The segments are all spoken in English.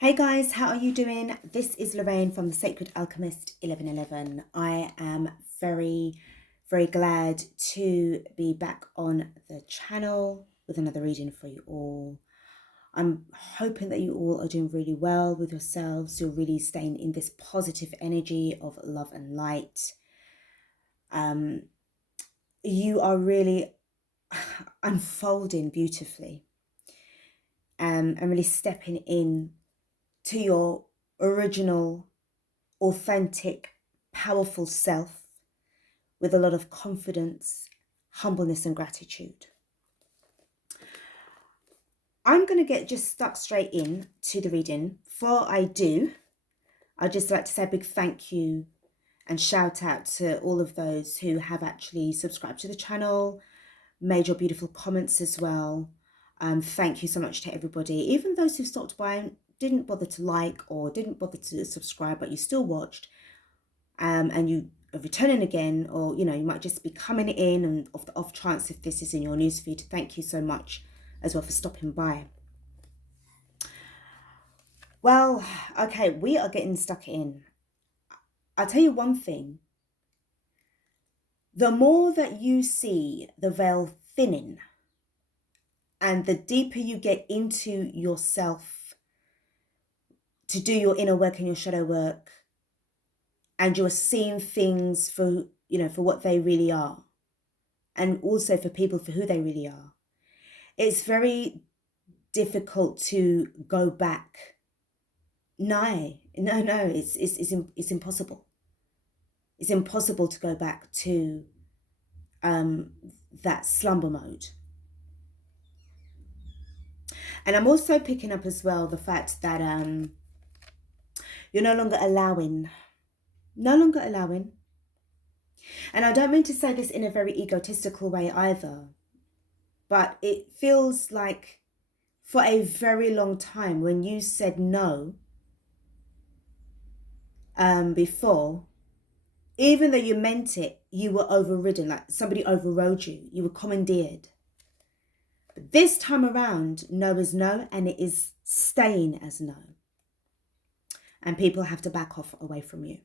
Hey guys, how are you doing? This is Lorraine from the Sacred Alchemist 1111. I am very glad to be back on the channel with another reading for you all. I'm hoping that you all are doing really well with yourselves. You're really staying in this positive energy of love and light. You are really unfolding beautifully and really stepping in to your original, authentic, powerful self with a lot of confidence, humbleness, and gratitude. I'm going to get just stuck straight in to the reading. Before I do, I'd just like to say a big thank you and shout out to all of those who have actually subscribed to the channel, made your beautiful comments as well. Thank you so much to everybody, even those who stopped by and didn't bother to like or didn't bother to subscribe, but you still watched, and you are returning again, or you might just be coming in and off the off chance if this is in your newsfeed. Thank you so much as well for stopping by. Well, okay, we are getting stuck in. I'll tell you one thing. The more that you see the veil thinning and the deeper you get into yourself to do your inner work and your shadow work, and you're seeing things for what they really are, and also for people for who they really are, it's very difficult to go back. No, it's impossible. It's impossible to go back to that slumber mode. And I'm also picking up as well the fact that you're no longer allowing. And I don't mean to say this in a very egotistical way either, but it feels like for a very long time when you said no before, even though you meant it, you were overridden, like somebody overrode you. You were commandeered. But this time around, no is no, and it is staying as no. And people have to back off away from you.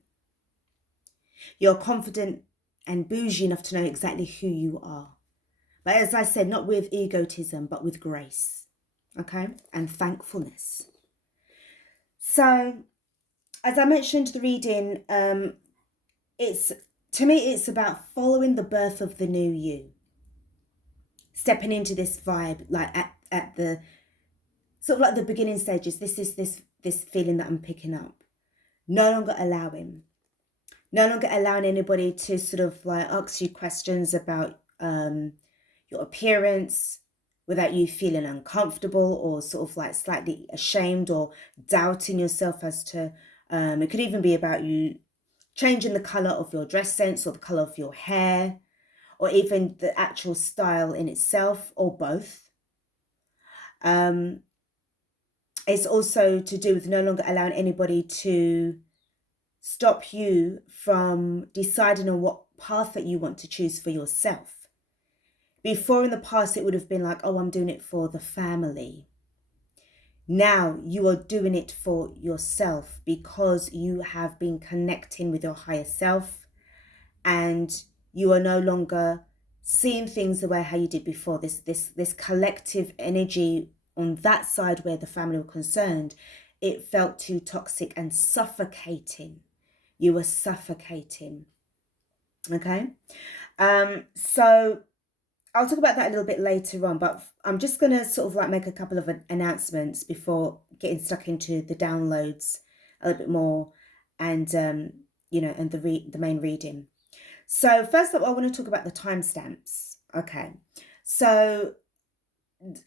You're confident and bougie enough to know exactly who you are. But as I said, not with egotism, but with grace, okay? And thankfulness. So, as I mentioned, the reading, to me, it's about following the birth of the new you. Stepping into this vibe, like at the sort of like the beginning stages. This is this feeling that I'm picking up. No longer allowing anybody to sort of like ask you questions about your appearance without you feeling uncomfortable or sort of like slightly ashamed or doubting yourself as to, it could even be about you changing the color of your dress sense or the color of your hair, or even the actual style in itself, or both. It's also to do with no longer allowing anybody to stop you from deciding on what path that you want to choose for yourself. Before in the past, it would have been like, oh, I'm doing it for the family. Now you are doing it for yourself because you have been connecting with your higher self, and you are no longer seeing things the way how you did before. This collective energy on that side where the family were concerned, it felt too toxic and suffocating. You were suffocating. Okay. So I'll talk about that a little bit later on, but I'm just going to sort of like make a couple of announcements before getting stuck into the downloads a little bit more, and and the main reading. So first up, I want to talk about the timestamps. Okay, so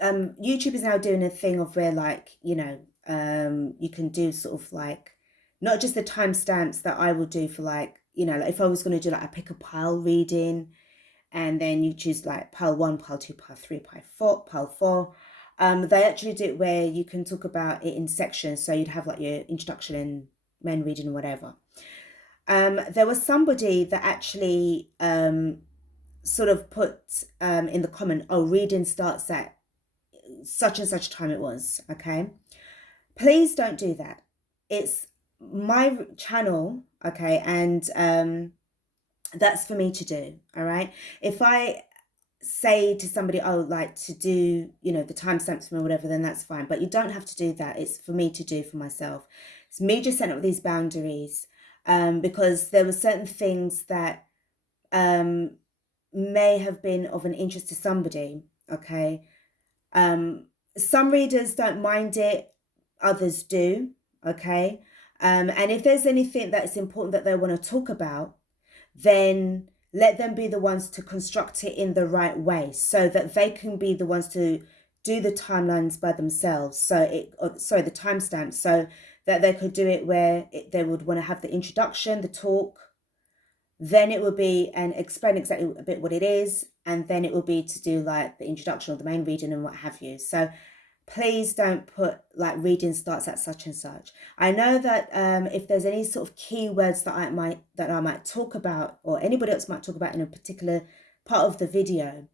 YouTube is now doing a thing of where, like, you can do sort of like not just the timestamps that I would do for, like, like if I was going to do like a pick a pile reading, and then you choose like pile 1, pile 2, pile 3, pile 4. They actually do it where you can talk about it in sections. So you'd have like your introduction and main reading and whatever. There was somebody that actually sort of put in the comment, oh, reading starts at such and such time it was, okay? Please don't do that. It's my channel, okay, and that's for me to do, all right? If I say to somebody, I would like to do, you know, the timestamps for me or whatever, then that's fine. But you don't have to do that. It's for me to do for myself. It's me just setting up these boundaries, because there were certain things that may have been of an interest to somebody, okay? Some readers don't mind it, others do, okay? And if there's anything that's important that they want to talk about, then let them be the ones to construct it in the right way so that they can be the ones to do the timelines by themselves. The timestamps, so that they could do it where they would want to have the introduction, the talk, then it would be and explain exactly a bit what it is, and then it will be to do like the introduction or the main reading and what have you. So please don't put like reading starts at such and such. I know that if there's any sort of keywords that I might talk about, or anybody else might talk about in a particular part of the video,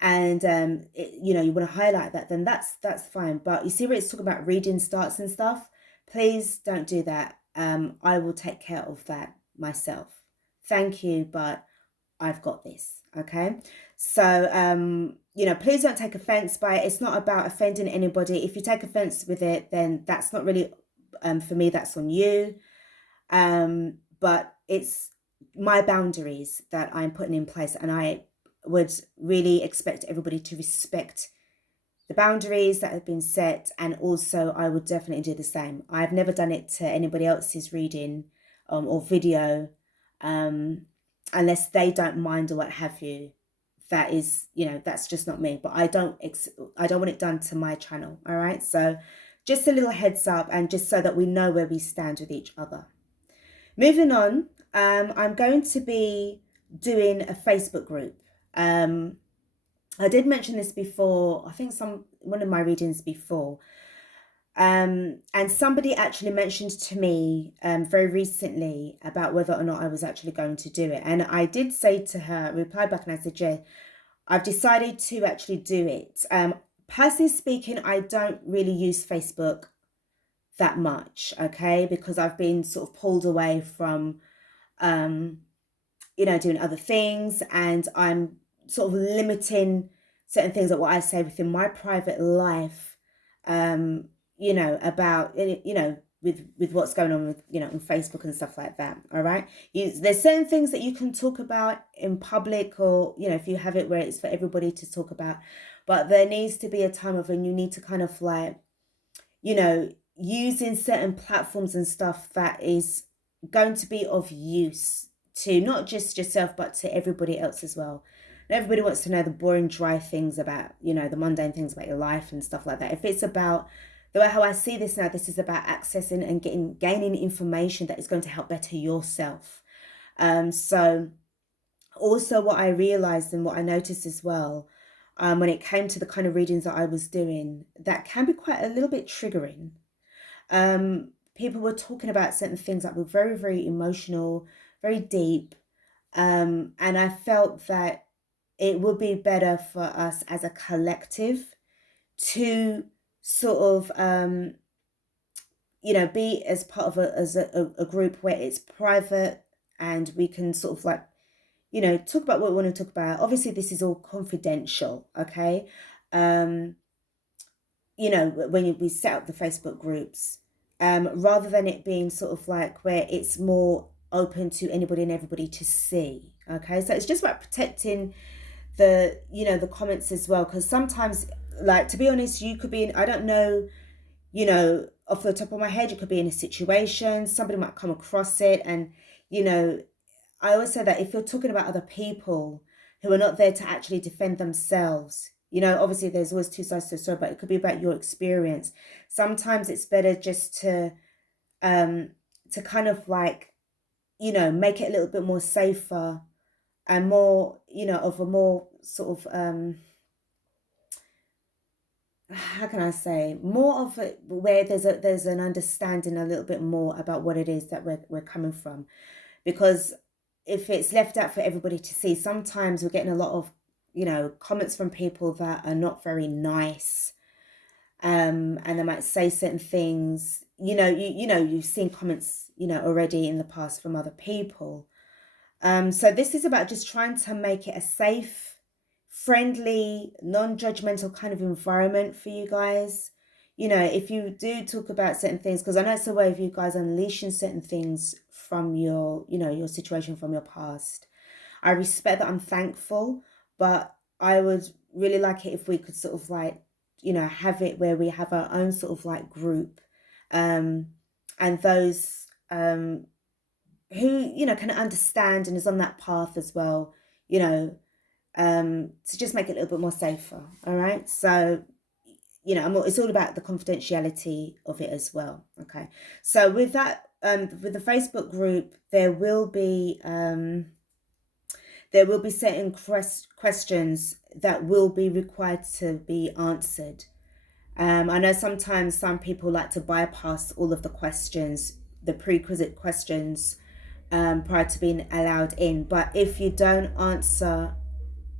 and you know, you want to highlight that, then that's fine. But you see where it's talking about reading starts and stuff, please don't do that. I will take care of that myself. Thank you, but I've got this, okay? So, you know, please don't take offense by it. It's not about offending anybody. If you take offense with it, then that's not really, for me, that's on you. But it's my boundaries that I'm putting in place, and I would really expect everybody to respect the boundaries that have been set, and also I would definitely do the same. I've never done it to anybody else's reading or video, unless they don't mind or what have you. That is, you know, that's just not me. But I don't want it done to my channel. All right, so just a little heads up, and just so that we know where we stand with each other. Moving on, I'm going to be doing a Facebook group. I did mention this before, I think one of my readings before. And somebody actually mentioned to me very recently about whether or not I was actually going to do it. And I did say to her, replied back, and I said, yeah, I've decided to actually do it. Personally speaking, I don't really use Facebook that much, okay, because I've been sort of pulled away from, you know, doing other things, and I'm sort of limiting certain things, like what I say within my private life, you know, about, you know, with what's going on with, you know, on Facebook and stuff like that. All right, there's certain things that you can talk about in public, or, you know, if you have it where it's for everybody to talk about, but there needs to be a time of when you need to kind of like, you know, using certain platforms and stuff that is going to be of use to not just yourself, but to everybody else as well. And everybody wants to know the boring, dry things about, you know, the mundane things about your life and stuff like that. If it's about, the way how I see this now, this is about accessing and gaining information that is going to help better yourself. So also what I realized and what I noticed as well, when it came to the kind of readings that I was doing, that can be quite a little bit triggering. People were talking about certain things that were very, very emotional, very deep. And I felt that it would be better for us as a collective to sort of, you know, be as part of a group where it's private, and we can sort of like, you know, talk about what we want to talk about. Obviously, this is all confidential, okay? You know, when we set up the Facebook groups, rather than it being sort of like where it's more open to anybody and everybody to see, okay? So it's just about protecting the, you know, the comments as well, because sometimes, like, to be honest, you could be in, I don't know, you know, off the top of my head, you could be in a situation, somebody might come across it, and, you know, I always say that if you're talking about other people who are not there to actually defend themselves, you know, obviously there's always two sides to a story, but it could be about your experience. Sometimes it's better just to kind of like, you know, make it a little bit more safer and more, you know, of a more sort of, how can I say, more of it where there's an understanding a little bit more about what it is that we're coming from. Because if it's left out for everybody to see, sometimes we're getting a lot of, you know, comments from people that are not very nice. and they might say certain things. You've seen comments, already in the past from other people. So this is about just trying to make it a safe, friendly, non-judgmental kind of environment for you guys. If you do talk about certain things, because I know it's a way of you guys unleashing certain things from your situation from your past. I respect that. I'm thankful, but I would really like it if we could sort of like, have it where we have our own sort of like group, and those who can understand and is on that path as well, to just make it a little bit more safer. All right, so it's all about the confidentiality of it as well. Okay, so with that, with the Facebook group, there will be certain questions that will be required to be answered. I know sometimes some people like to bypass all of the questions, the prerequisite questions, prior to being allowed in. But if you don't answer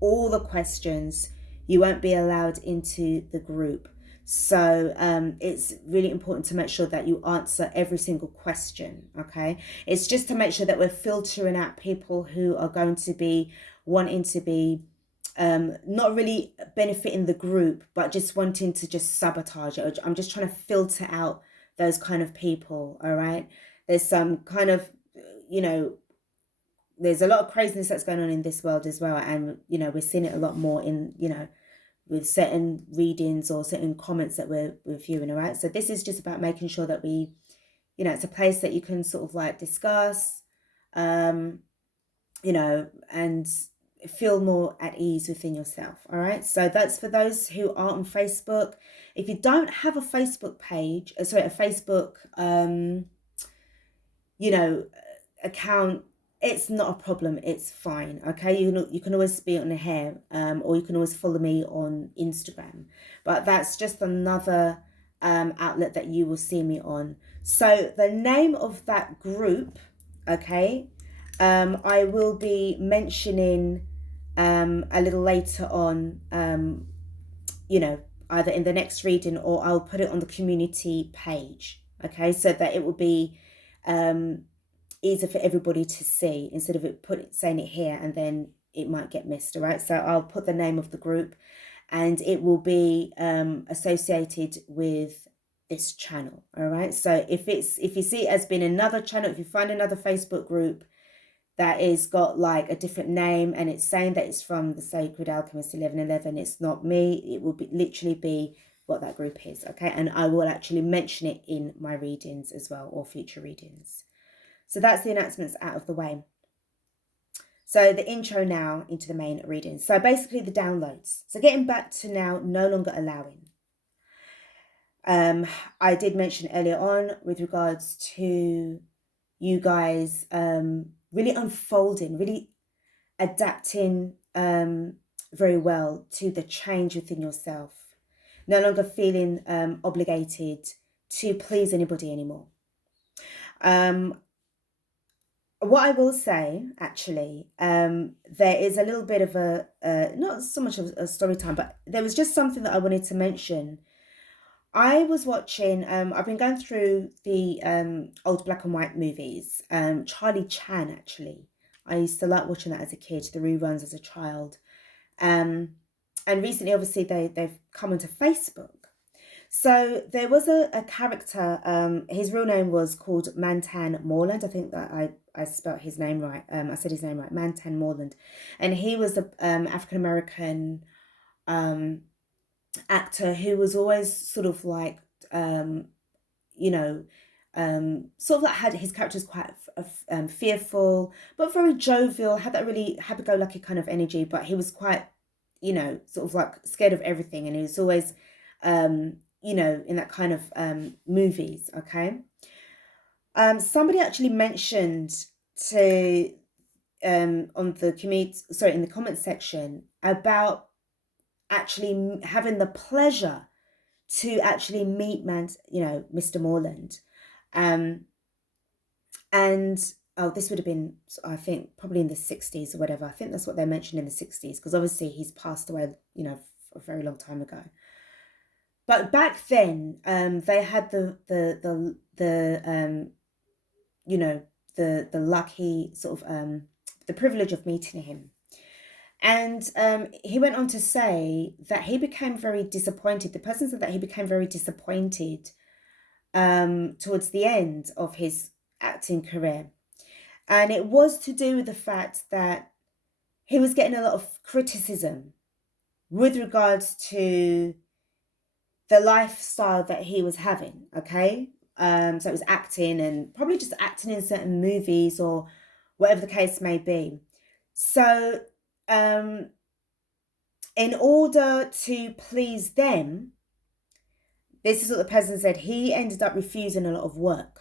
all the questions, you won't be allowed into the group. So it's really important to make sure that you answer every single question. Okay, it's just to make sure that we're filtering out people who are going to be wanting to be not really benefiting the group, but just wanting to just sabotage it. I'm just trying to filter out those kind of people. All right, there's some kind of there's a lot of craziness that's going on in this world as well, and we're seeing it a lot more in with certain readings or certain comments that we're viewing. All right, so this is just about making sure that we it's a place that you can sort of like discuss, and feel more at ease within yourself. All right, so that's for those who are on Facebook. If you don't have a Facebook page, a Facebook account, it's not a problem. It's fine. Okay, you can always be on here, or you can always follow me on Instagram, but that's just another outlet that you will see me on. So the name of that group, okay, I will be mentioning a little later on, either in the next reading, or I'll put it on the community page. Okay, so that it will be easier for everybody to see, instead of saying it here and then it might get missed. All right, so I'll put the name of the group, and it will be associated with this channel. All right, so if you see it as being another channel, if you find another Facebook group that is got like a different name and it's saying that it's from the Sacred Alchemist 1111, it's not me. It will literally be what that group is. Okay, and I will actually mention it in my readings as well, or future readings. So that's the announcements out of the way. So the intro now into the main reading. So basically the downloads. So getting back to now, no longer allowing. I did mention earlier on with regards to you guys really unfolding, really adapting very well to the change within yourself. No longer feeling obligated to please anybody anymore. What I will say, actually, there is a little bit of a, not so much of a story time, but there was just something that I wanted to mention. I was watching, I've been going through the old black and white movies, Charlie Chan, actually. I used to like watching that as a kid, the reruns as a child. And recently, obviously, they've come onto Facebook. So there was a character, his real name was called Mantan Moreland. I think that I spelt his name right. I said his name right, Mantan Moreland. And he was an African-American actor who was always sort of like, sort of like had his characters quite fearful, but very jovial, had that really happy-go-lucky kind of energy, but he was quite, sort of like scared of everything. And he was always, in that kind of movies, okay? Somebody actually mentioned to on the in the comment section about actually having the pleasure to actually meet Mr. Moreland, and this would have been, I think, probably in the 60s or whatever. I think that's what they mentioned, in the 60s, because obviously he's passed away, for a very long time ago. But back then, they had you know, the lucky sort of the privilege of meeting him. And he went on to say that he became very disappointed. The person said that he became very disappointed towards the end of his acting career. And it was to do with the fact that he was getting a lot of criticism with regards to the lifestyle that he was having, okay? So it was acting and probably just acting in certain movies or whatever the case may be. So in order to please them, this is what the person said, he ended up refusing a lot of work,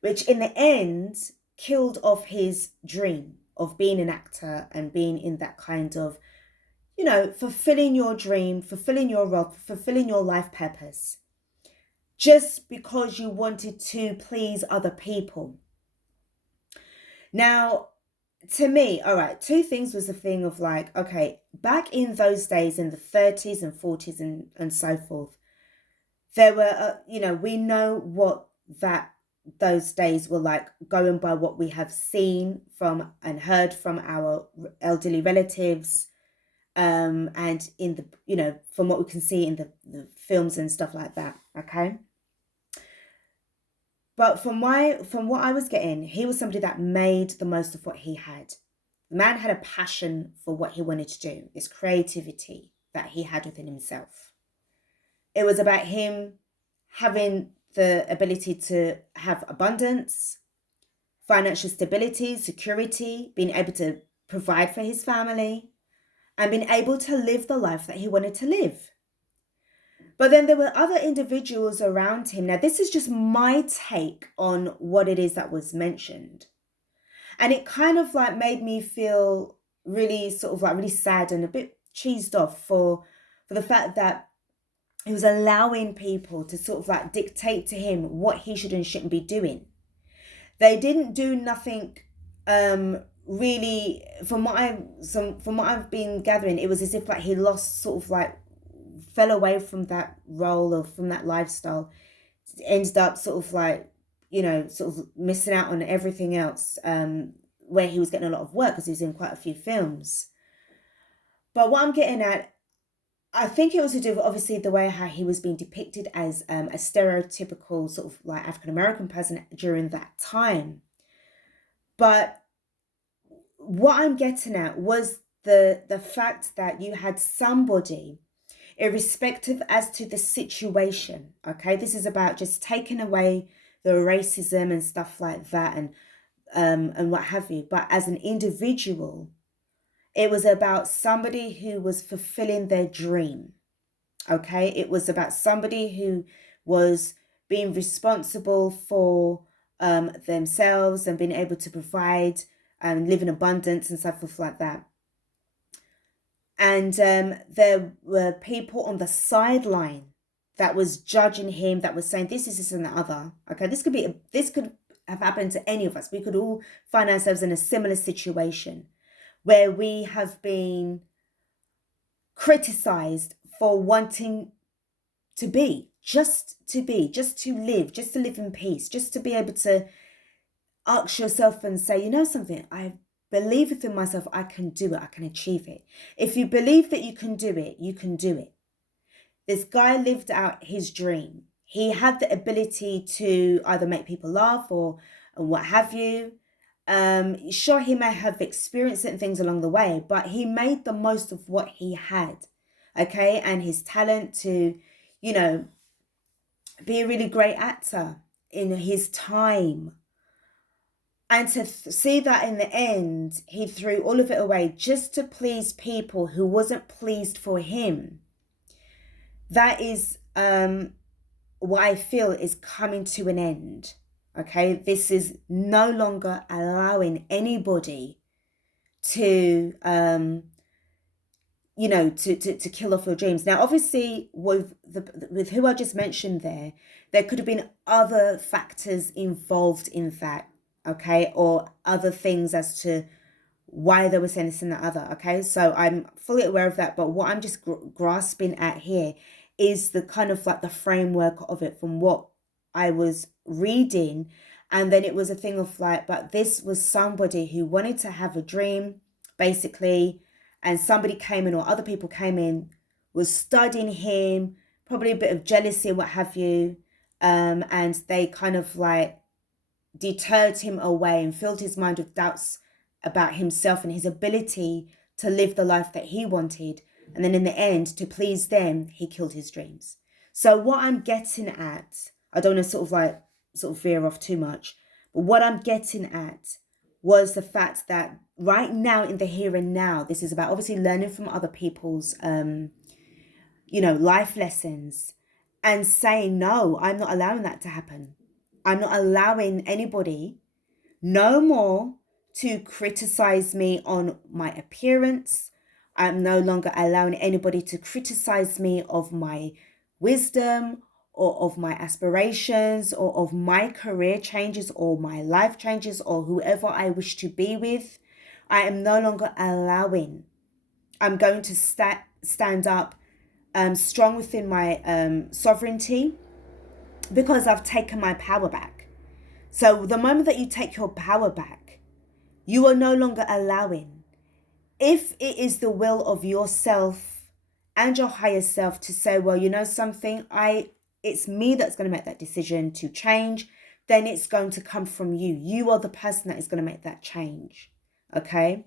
which in the end killed off his dream of being an actor and being in that kind of, you know, fulfilling your dream, fulfilling your role, fulfilling your life purpose, just because you wanted to please other people. Now, to me, all right, two things was the thing of like, okay, back in those days in the 30s and 40s and so forth, there were, you know, we know what those days were like, going by what we have seen from and heard from our elderly relatives, and in the, you know, from what we can see in the films and stuff like that, okay? But from what I was getting, he was somebody that made the most of what he had. The man had a passion for what he wanted to do, this creativity that he had within himself. It was about him having the ability to have abundance, financial stability, security, being able to provide for his family, and being able to live the life that he wanted to live. But then there were other individuals around him. Now, this is just my take on what it is that was mentioned. And it kind of like made me feel really sort of like really sad and a bit cheesed off for the fact that he was allowing people to sort of like dictate to him what he should and shouldn't be doing. They didn't do nothing really, from what I've been gathering, it was as if like he lost sort of like fell away from that role or from that lifestyle, ended up sort of like, you know, sort of missing out on everything else, where he was getting a lot of work because he was in quite a few films. But what I'm getting at, I think it was to do with obviously the way how he was being depicted as a stereotypical sort of like African American person during that time. But what I'm getting at was the fact that you had somebody, irrespective as to the situation, okay? This is about just taking away the racism and stuff like that and what have you. But as an individual, it was about somebody who was fulfilling their dream, okay? It was about somebody who was being responsible for themselves and being able to provide and live in abundance and so forth like that. And there were people on the sideline that was judging him, that was saying this is this and the other. Okay, this could have happened to any of us. We could all find ourselves in a similar situation where we have been criticized for wanting to be, just to live, just to live in peace, just to be able to ask yourself and say, you know something, I believe within myself, I can do it, I can achieve it. If you believe that you can do it, you can do it. This guy lived out his dream. He had the ability to either make people laugh or what have you. Sure, he may have experienced certain things along the way, but he made the most of what he had, okay? And his talent to, you know, be a really great actor in his time. And to see that in the end, he threw all of it away just to please people who wasn't pleased for him. That is what I feel is coming to an end. Okay, this is no longer allowing anybody to you know, to kill off your dreams. Now, obviously, with who I just mentioned there could have been other factors involved in that, okay, or other things as to why they were saying this and the other, okay? So I'm fully aware of that, but what I'm just grasping at here is the kind of like the framework of it from what I was reading. And then it was a thing of like, but this was somebody who wanted to have a dream, basically, and somebody came in, or other people came in, was studying him, probably a bit of jealousy and what have you, and they kind of like deterred him away and filled his mind with doubts about himself and his ability to live the life that he wanted. And then in the end, to please them, he killed his dreams. So what I'm getting at, I don't want to sort of veer off too much, but what I'm getting at was the fact that right now, in the here and now, this is about obviously learning from other people's life lessons, and saying, no, I'm not allowing that to happen. I'm not allowing anybody no more to criticize me on my appearance. I'm no longer allowing anybody to criticize me of my wisdom or of my aspirations or of my career changes or my life changes or whoever I wish to be with. I am no longer allowing. I'm going to stand up strong within my sovereignty, because I've taken my power back. So the moment that you take your power back, you are no longer allowing. If it is the will of yourself and your higher self to say, well, you know something, it's me that's going to make that decision to change, then it's going to come from you. You are the person that is going to make that change. Okay?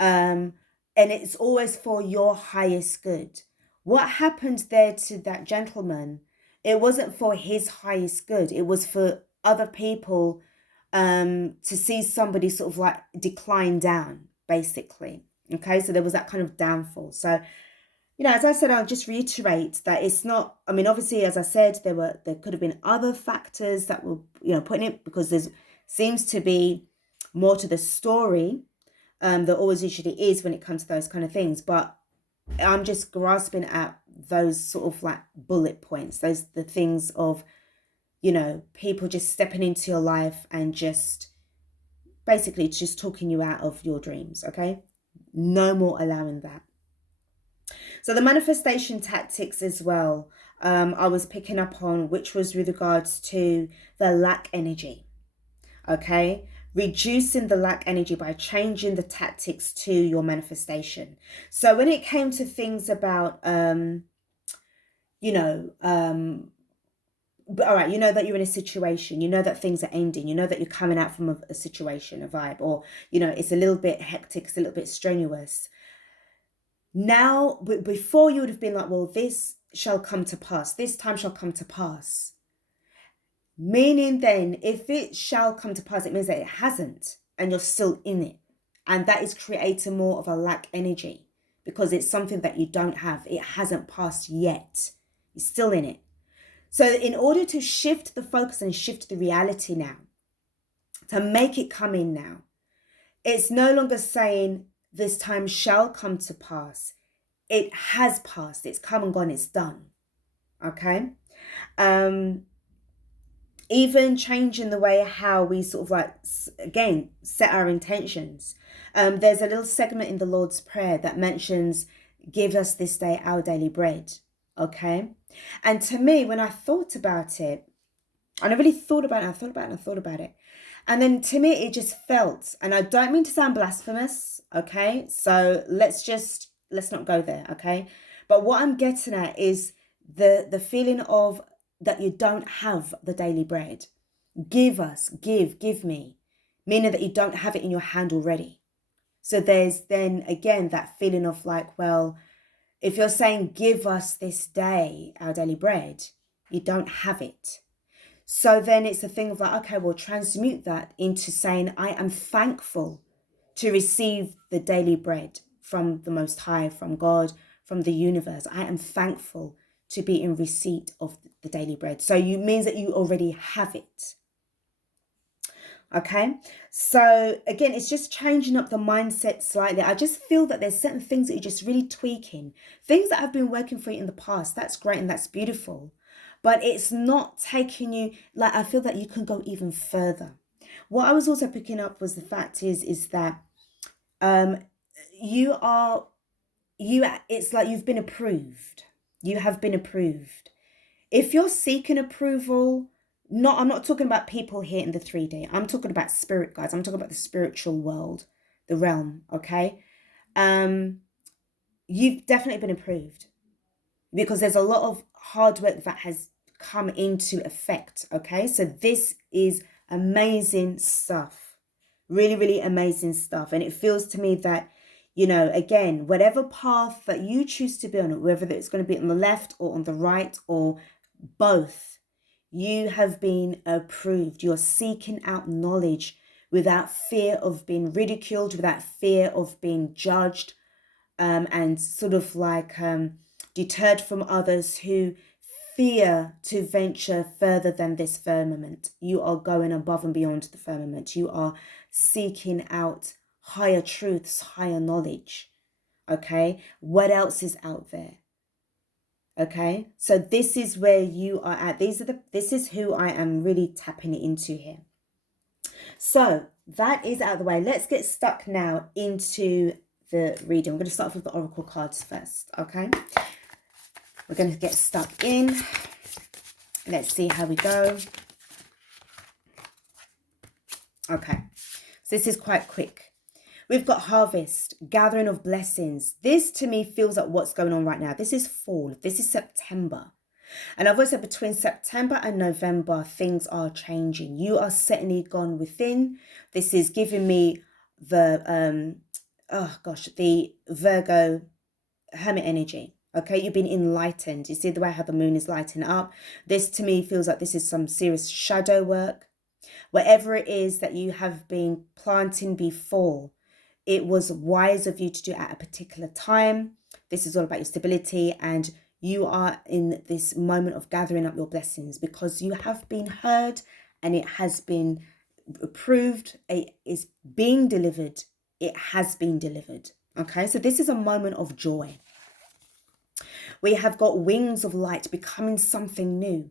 And it's always for your highest good. What happened there to that gentleman, it wasn't for his highest good. It was for other people to see somebody sort of like decline down, basically. Okay, so there was that kind of downfall. So, as I said, I'll just reiterate that it's not, I mean, obviously, as I said, there could have been other factors that were, putting it, because there seems to be more to the story. There always usually is when it comes to those kind of things. But I'm just grasping at those sort of like bullet points, the things of, people just stepping into your life and just basically just talking you out of your dreams. Okay. No more allowing that. So the manifestation tactics as well, I was picking up on, which was with regards to the lack energy. Okay. Reducing the lack energy by changing the tactics to your manifestation. So when it came to things about, but all right, you know that you're in a situation, you know that things are ending, you know that you're coming out from a situation, a vibe, or, it's a little bit hectic, it's a little bit strenuous. Now, before you would have been like, well, this shall come to pass, this time shall come to pass. Meaning then, if it shall come to pass, it means that it hasn't, and you're still in it. And that is creating more of a lack energy, because it's something that you don't have. It hasn't passed yet. You're still in it. So in order to shift the focus and shift the reality now, to make it come in now, it's no longer saying this time shall come to pass. It has passed. It's come and gone. It's done. Okay. Even changing the way how we sort of like, again, set our intentions. There's a little segment in the Lord's Prayer that mentions, give us this day our daily bread. Okay. And to me, when I thought about it, and I really thought about it, and then to me, it just felt, and I don't mean to sound blasphemous, okay? So let's not go there, okay? But what I'm getting at is the feeling of that you don't have the daily bread. Give me, meaning that you don't have it in your hand already. So there's then again that feeling of like, well, if you're saying give us this day our daily bread, you don't have it. So then it's a thing of like, okay, well, transmute that into saying, I am thankful to receive the daily bread from the Most High, from God, from the universe. I am thankful to be in receipt of the daily bread. So it means that you already have it. Okay, so again, it's just changing up the mindset slightly. I just feel that there's certain things that you're just really tweaking. Things that have been working for you in the past, that's great and that's beautiful. But it's not taking you, like, I feel that you can go even further. What I was also picking up was the fact is that it's like you've been approved. You have been approved. If you're seeking approval, I'm not talking about people here in the 3D. I'm talking about spirit, guys. I'm talking about the spiritual world, the realm, okay? You've definitely been approved because there's a lot of hard work that has come into effect, okay? So this is amazing stuff. Really, really amazing stuff. And it feels to me that, you know, again, whatever path that you choose to be on, whether it's going to be on the left or on the right or both, you have been approved. You're seeking out knowledge without fear of being ridiculed, without fear of being judged, and sort of like deterred from others who fear to venture further than this firmament. You are going above and beyond the firmament. You are seeking out higher truths, higher knowledge. Okay, what else is out there? Okay, so this is where you are at. This is who I am really tapping into here. So that is out of the way. Let's get stuck now into the reading. We're going to start off with the oracle cards first. Okay, we're going to get stuck in. Let's see how we go. Okay, so this is quite quick. We've got harvest, gathering of blessings. This to me feels like what's going on right now. This is fall. This is September. And I've always said between September and November, things are changing. You are certainly gone within. This is giving me the, the Virgo hermit energy. Okay, you've been enlightened. You see the way how the moon is lighting up. This to me feels like this is some serious shadow work. Whatever it is that you have been planting before, it was wise of you to do at a particular time. This is all about your stability, and you are in this moment of gathering up your blessings because you have been heard and it has been approved. It is being delivered. It has been delivered. Okay, so this is a moment of joy. We have got wings of light becoming something new.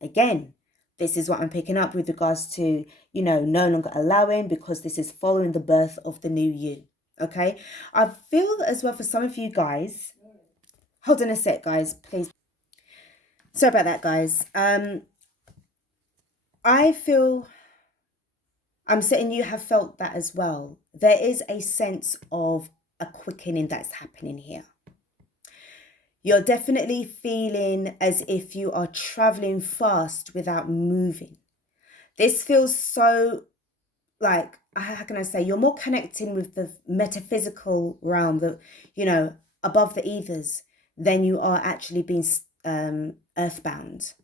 Again, this is what I'm picking up with regards to, you know, no longer allowing, because this is following the birth of the new you. Okay, I feel as well for some of you guys, hold on a sec, guys, please. Sorry about that, guys. I feel, I'm certain you have felt that as well. There is a sense of a quickening that's happening here. You're definitely feeling as if you are traveling fast without moving. This feels so like, how can I say, you're more connecting with the metaphysical realm, the, you know, above the ethers, than you are actually being earthbound.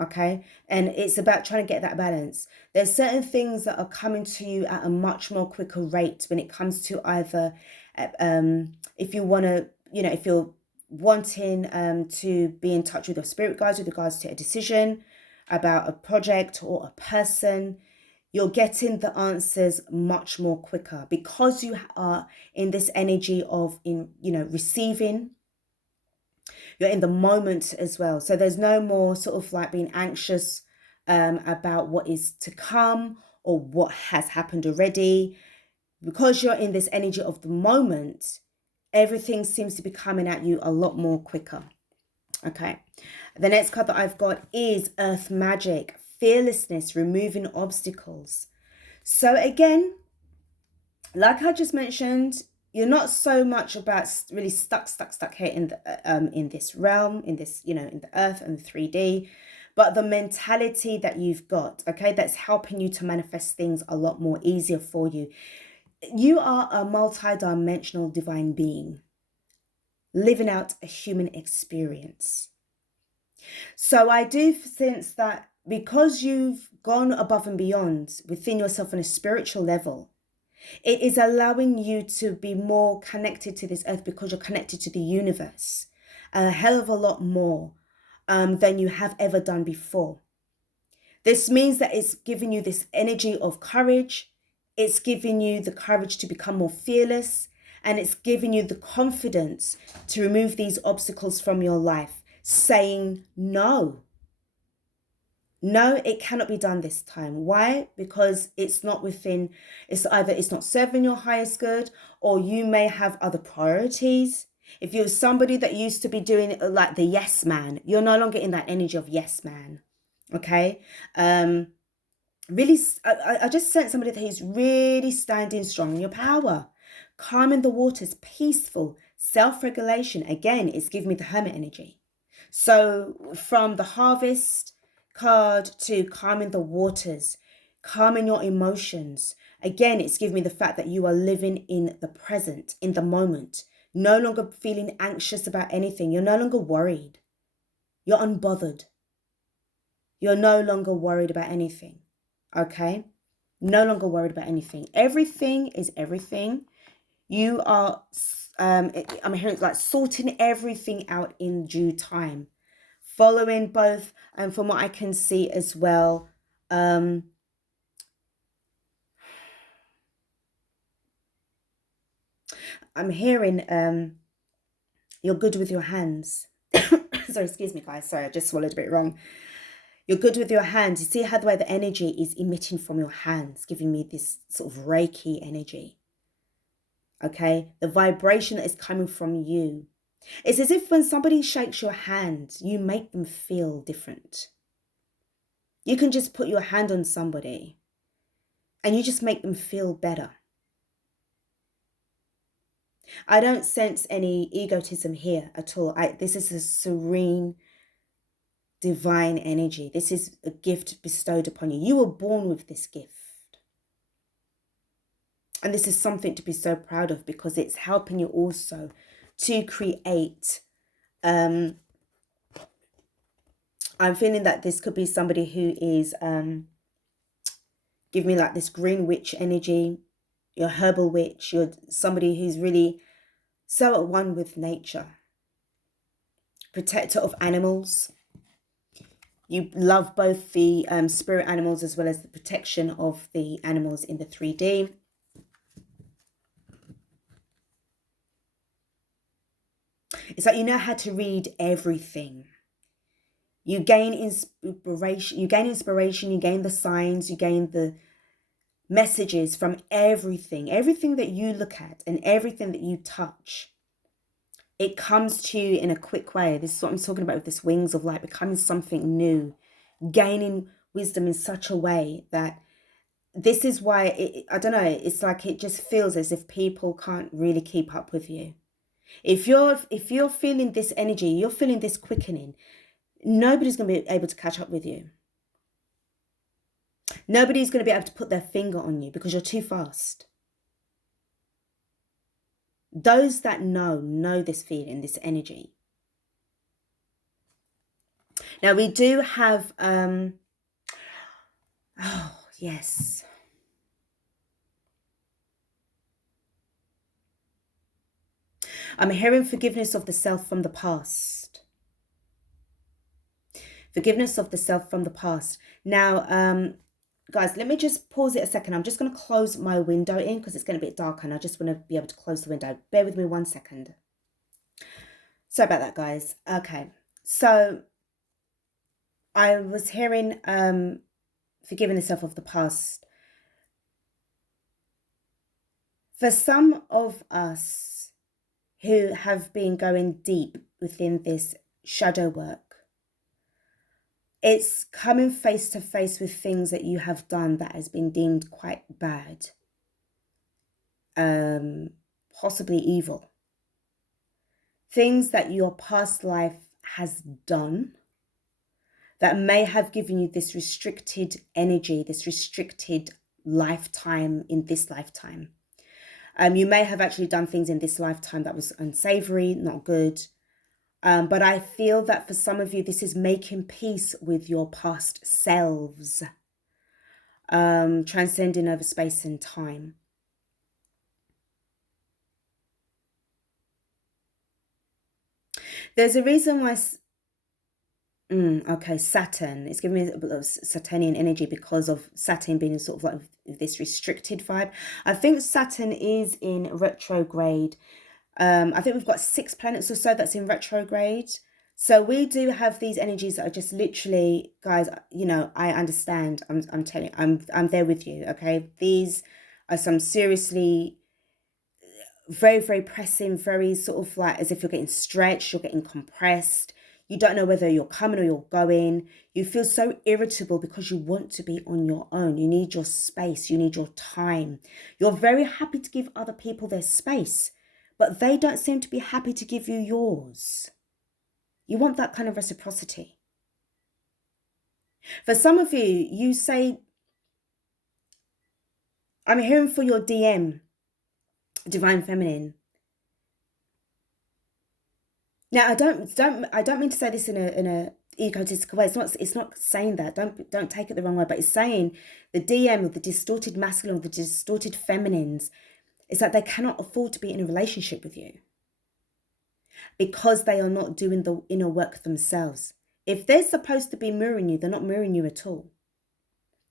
Okay, and it's about trying to get that balance. There's certain things that are coming to you at a much more quicker rate when it comes to either if you want to, you know, if you're wanting to be in touch with your spirit guides with regards to a decision about a project or a person, you're getting the answers much more quicker because you are in this energy of, receiving. You're in the moment as well. So there's no more sort of like being anxious about what is to come or what has happened already. Because you're in this energy of the moment, everything seems to be coming at you a lot more quicker. Okay. The next card that I've got is Earth Magic, fearlessness, removing obstacles. So again, like I just mentioned, you're not so much about really stuck here in this realm, in this, in the earth and the 3D, but the mentality that you've got, okay, that's helping you to manifest things a lot more easier for you. You are a multi-dimensional divine being living out a human experience. So I do sense that because you've gone above and beyond within yourself on a spiritual level, it is allowing you to be more connected to this earth because you're connected to the universe a hell of a lot more than you have ever done before. This means that it's giving you this energy of courage. It's giving you the courage to become more fearless, and it's giving you the confidence to remove these obstacles from your life, saying no. No, it cannot be done this time. Why? Because it's not either it's not serving your highest good, or you may have other priorities. If you're somebody that used to be doing like the yes man, you're no longer in that energy of yes man. Okay. Really, I just sense somebody that is really standing strong in your power, calming the waters, peaceful, self-regulation. Again, it's giving me the hermit energy. So from the harvest card to calming the waters, calming your emotions. Again, it's giving me the fact that you are living in the present, in the moment, no longer feeling anxious about anything. You're no longer worried. You're unbothered. You're no longer worried about anything. Okay? No longer worried about anything. Everything is everything. You are, I'm hearing like sorting everything out in due time. Following both, and from what I can see as well, I'm hearing you're good with your hands. Sorry, excuse me, guys. Sorry, I just swallowed a bit wrong. You're good with your hands. You see how the way the energy is emitting from your hands, giving me this sort of Reiki energy. Okay, the vibration that is coming from you. It's as if when somebody shakes your hand, you make them feel different. You can just put your hand on somebody and you just make them feel better. I don't sense any egotism here at all. This is a serene, divine energy. This is a gift bestowed upon you. You were born with this gift. And this is something to be so proud of, because it's helping you also to create. I'm feeling that this could be somebody who is, give me like this green witch energy. You're a herbal witch. You're somebody who's really so at one with nature. Protector of animals. You love both the spirit animals as well as the protection of the animals in the 3D. It's like you know how to read everything. You gain inspiration, you gain the signs, you gain the messages from everything that you look at and everything that you touch. It comes to you in a quick way. This is what I'm talking about with this wings of light, becoming something new, gaining wisdom in such a way that this is why, I don't know, it's like it just feels as if people can't really keep up with you. If you're feeling this energy, you're feeling this quickening, nobody's going to be able to catch up with you. Nobody's going to be able to put their finger on you because you're too fast. Those that know this feeling, this energy. Now we do have, oh yes. I'm hearing forgiveness of the self from the past. Forgiveness of the self from the past. Now, guys, let me just pause it a second. I'm just going to close my window in because it's going to be dark and I just want to be able to close the window. Bear with me 1 second. Sorry about that, guys. Okay, so I was hearing forgiving the self of the past. For some of us who have been going deep within this shadow work, it's coming face to face with things that you have done that has been deemed quite bad, possibly evil. Things that your past life has done that may have given you this restricted energy, this restricted lifetime in this lifetime. You may have actually done things in this lifetime that was unsavory, not good. But I feel that for some of you, this is making peace with your past selves, transcending over space and time. There's a reason why, okay, Saturn, it's giving me a bit of Saturnian energy because of Saturn being sort of like this restricted vibe. I think Saturn is in retrograde. I think we've got 6 planets or so that's in retrograde. So we do have these energies that are just literally, guys, you know, I understand. I'm telling you, I'm there with you, okay? These are some seriously very, very pressing, very sort of like as if you're getting stretched, you're getting compressed. You don't know whether you're coming or you're going. You feel so irritable because you want to be on your own. You need your space. You need your time. You're very happy to give other people their space, but they don't seem to be happy to give you yours. You want that kind of reciprocity. For some of you, you say, I'm hearing for your DM, Divine Feminine. Now, I don't mean to say this in a egotistical way. It's not saying that. Don't take it the wrong way. But it's saying the DM or the distorted masculine or the distorted feminines is that they cannot afford to be in a relationship with you because they are not doing the inner work themselves. If they're supposed to be mirroring you, they're not mirroring you at all.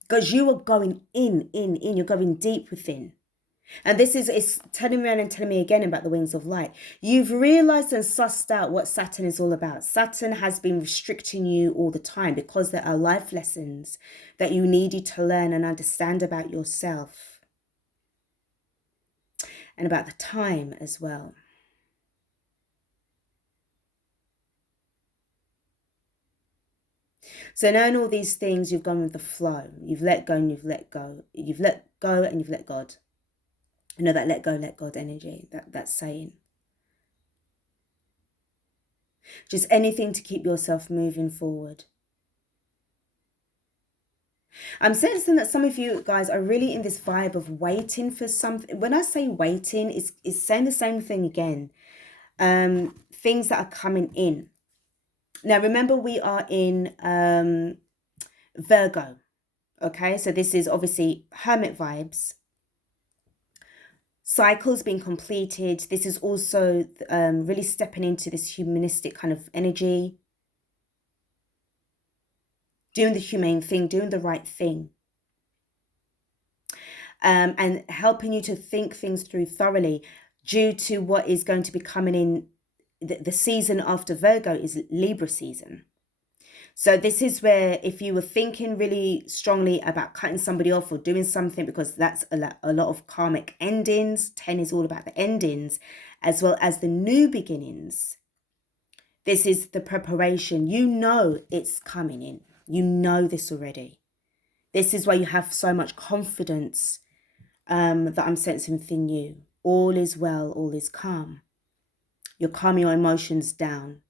Because you are going in. You're going deep within. And this is, it's turning around and telling me again about the wings of light. You've realized and sussed out what Saturn is all about. Saturn has been restricting you all the time because there are life lessons that you needed to learn and understand about yourself and about the time as well. So knowing all these things, you've gone with the flow. You've let go and you've let go. You've let go and you've let God. You know, that let go, let God energy, that's saying. Just anything to keep yourself moving forward. I'm sensing that some of you guys are really in this vibe of waiting for something. When I say waiting, it's saying the same thing again. Things that are coming in. Now, remember, we are in Virgo. Okay, so this is obviously hermit vibes. Cycles being completed. This is also really stepping into this humanistic kind of energy. Doing the humane thing, doing the right thing. And helping you to think things through thoroughly due to what is going to be coming in. The season after Virgo is Libra season. So this is where if you were thinking really strongly about cutting somebody off or doing something, because that's a lot of karmic endings. 10 is all about the endings as well as the new beginnings. This is the preparation. You know it's coming in. You know this already. This is why you have so much confidence that I'm sensing within you. All is well, all is calm. You're calming your emotions down.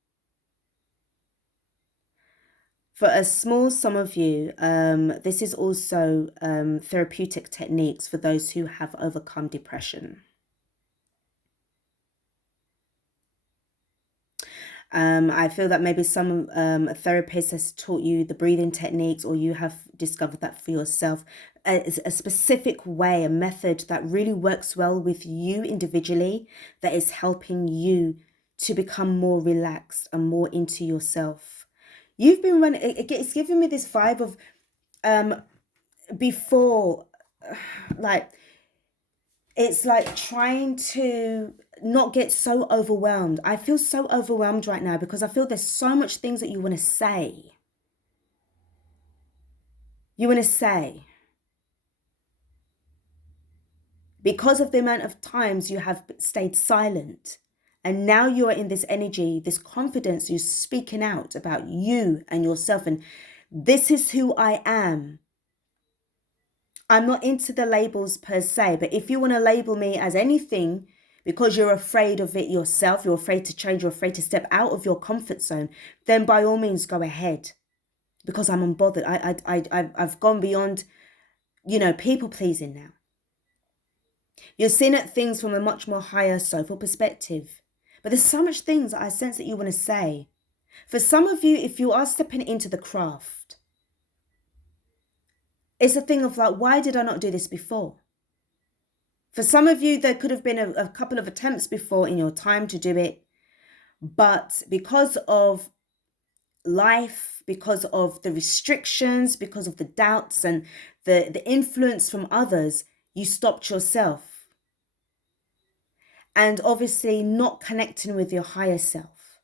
For a small sum of you, this is also therapeutic techniques for those who have overcome depression. I feel that maybe some therapist has taught you the breathing techniques, or you have discovered that for yourself. A specific way, a method that really works well with you individually, that is helping you to become more relaxed and more into yourself. You've been running, it's giving me this vibe of before, like, it's like trying to not get so overwhelmed. I feel so overwhelmed right now because I feel there's so much things that you want to say. You want to say. Because of the amount of times you have stayed silent. And now you are in this energy, this confidence, you're speaking out about you and yourself. And this is who I am. I'm not into the labels per se, but if you want to label me as anything because you're afraid of it yourself, you're afraid to change, you're afraid to step out of your comfort zone, then by all means go ahead, because I'm unbothered. I've gone beyond, people pleasing now. You're seeing at things from a much more higher soulful perspective. But there's so much things that I sense that you want to say. For some of you, if you are stepping into the craft, it's a thing of like, why did I not do this before? For some of you, there could have been a couple of attempts before in your time to do it. But because of life, because of the restrictions, because of the doubts and the influence from others, you stopped yourself. And obviously not connecting with your higher self.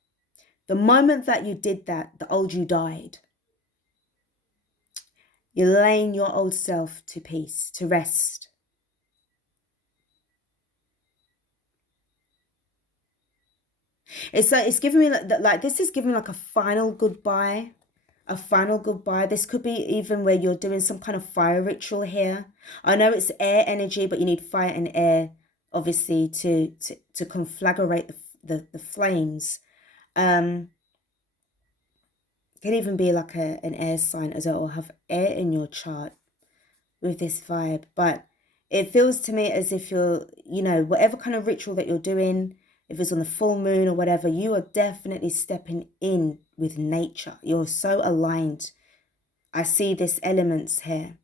The moment that you did that, the old you died. You're laying your old self to peace, to rest. It's giving me like this is giving like a final goodbye. A final goodbye. This could be even where you're doing some kind of fire ritual here. I know it's air energy, but you need fire and air, obviously, to conflagrate the flames. It can even be like an air sign as well, or have air in your chart with this vibe. But it feels to me as if you're, whatever kind of ritual that you're doing, if it's on the full moon or whatever, you are definitely stepping in with nature. You're so aligned. I see this elements here.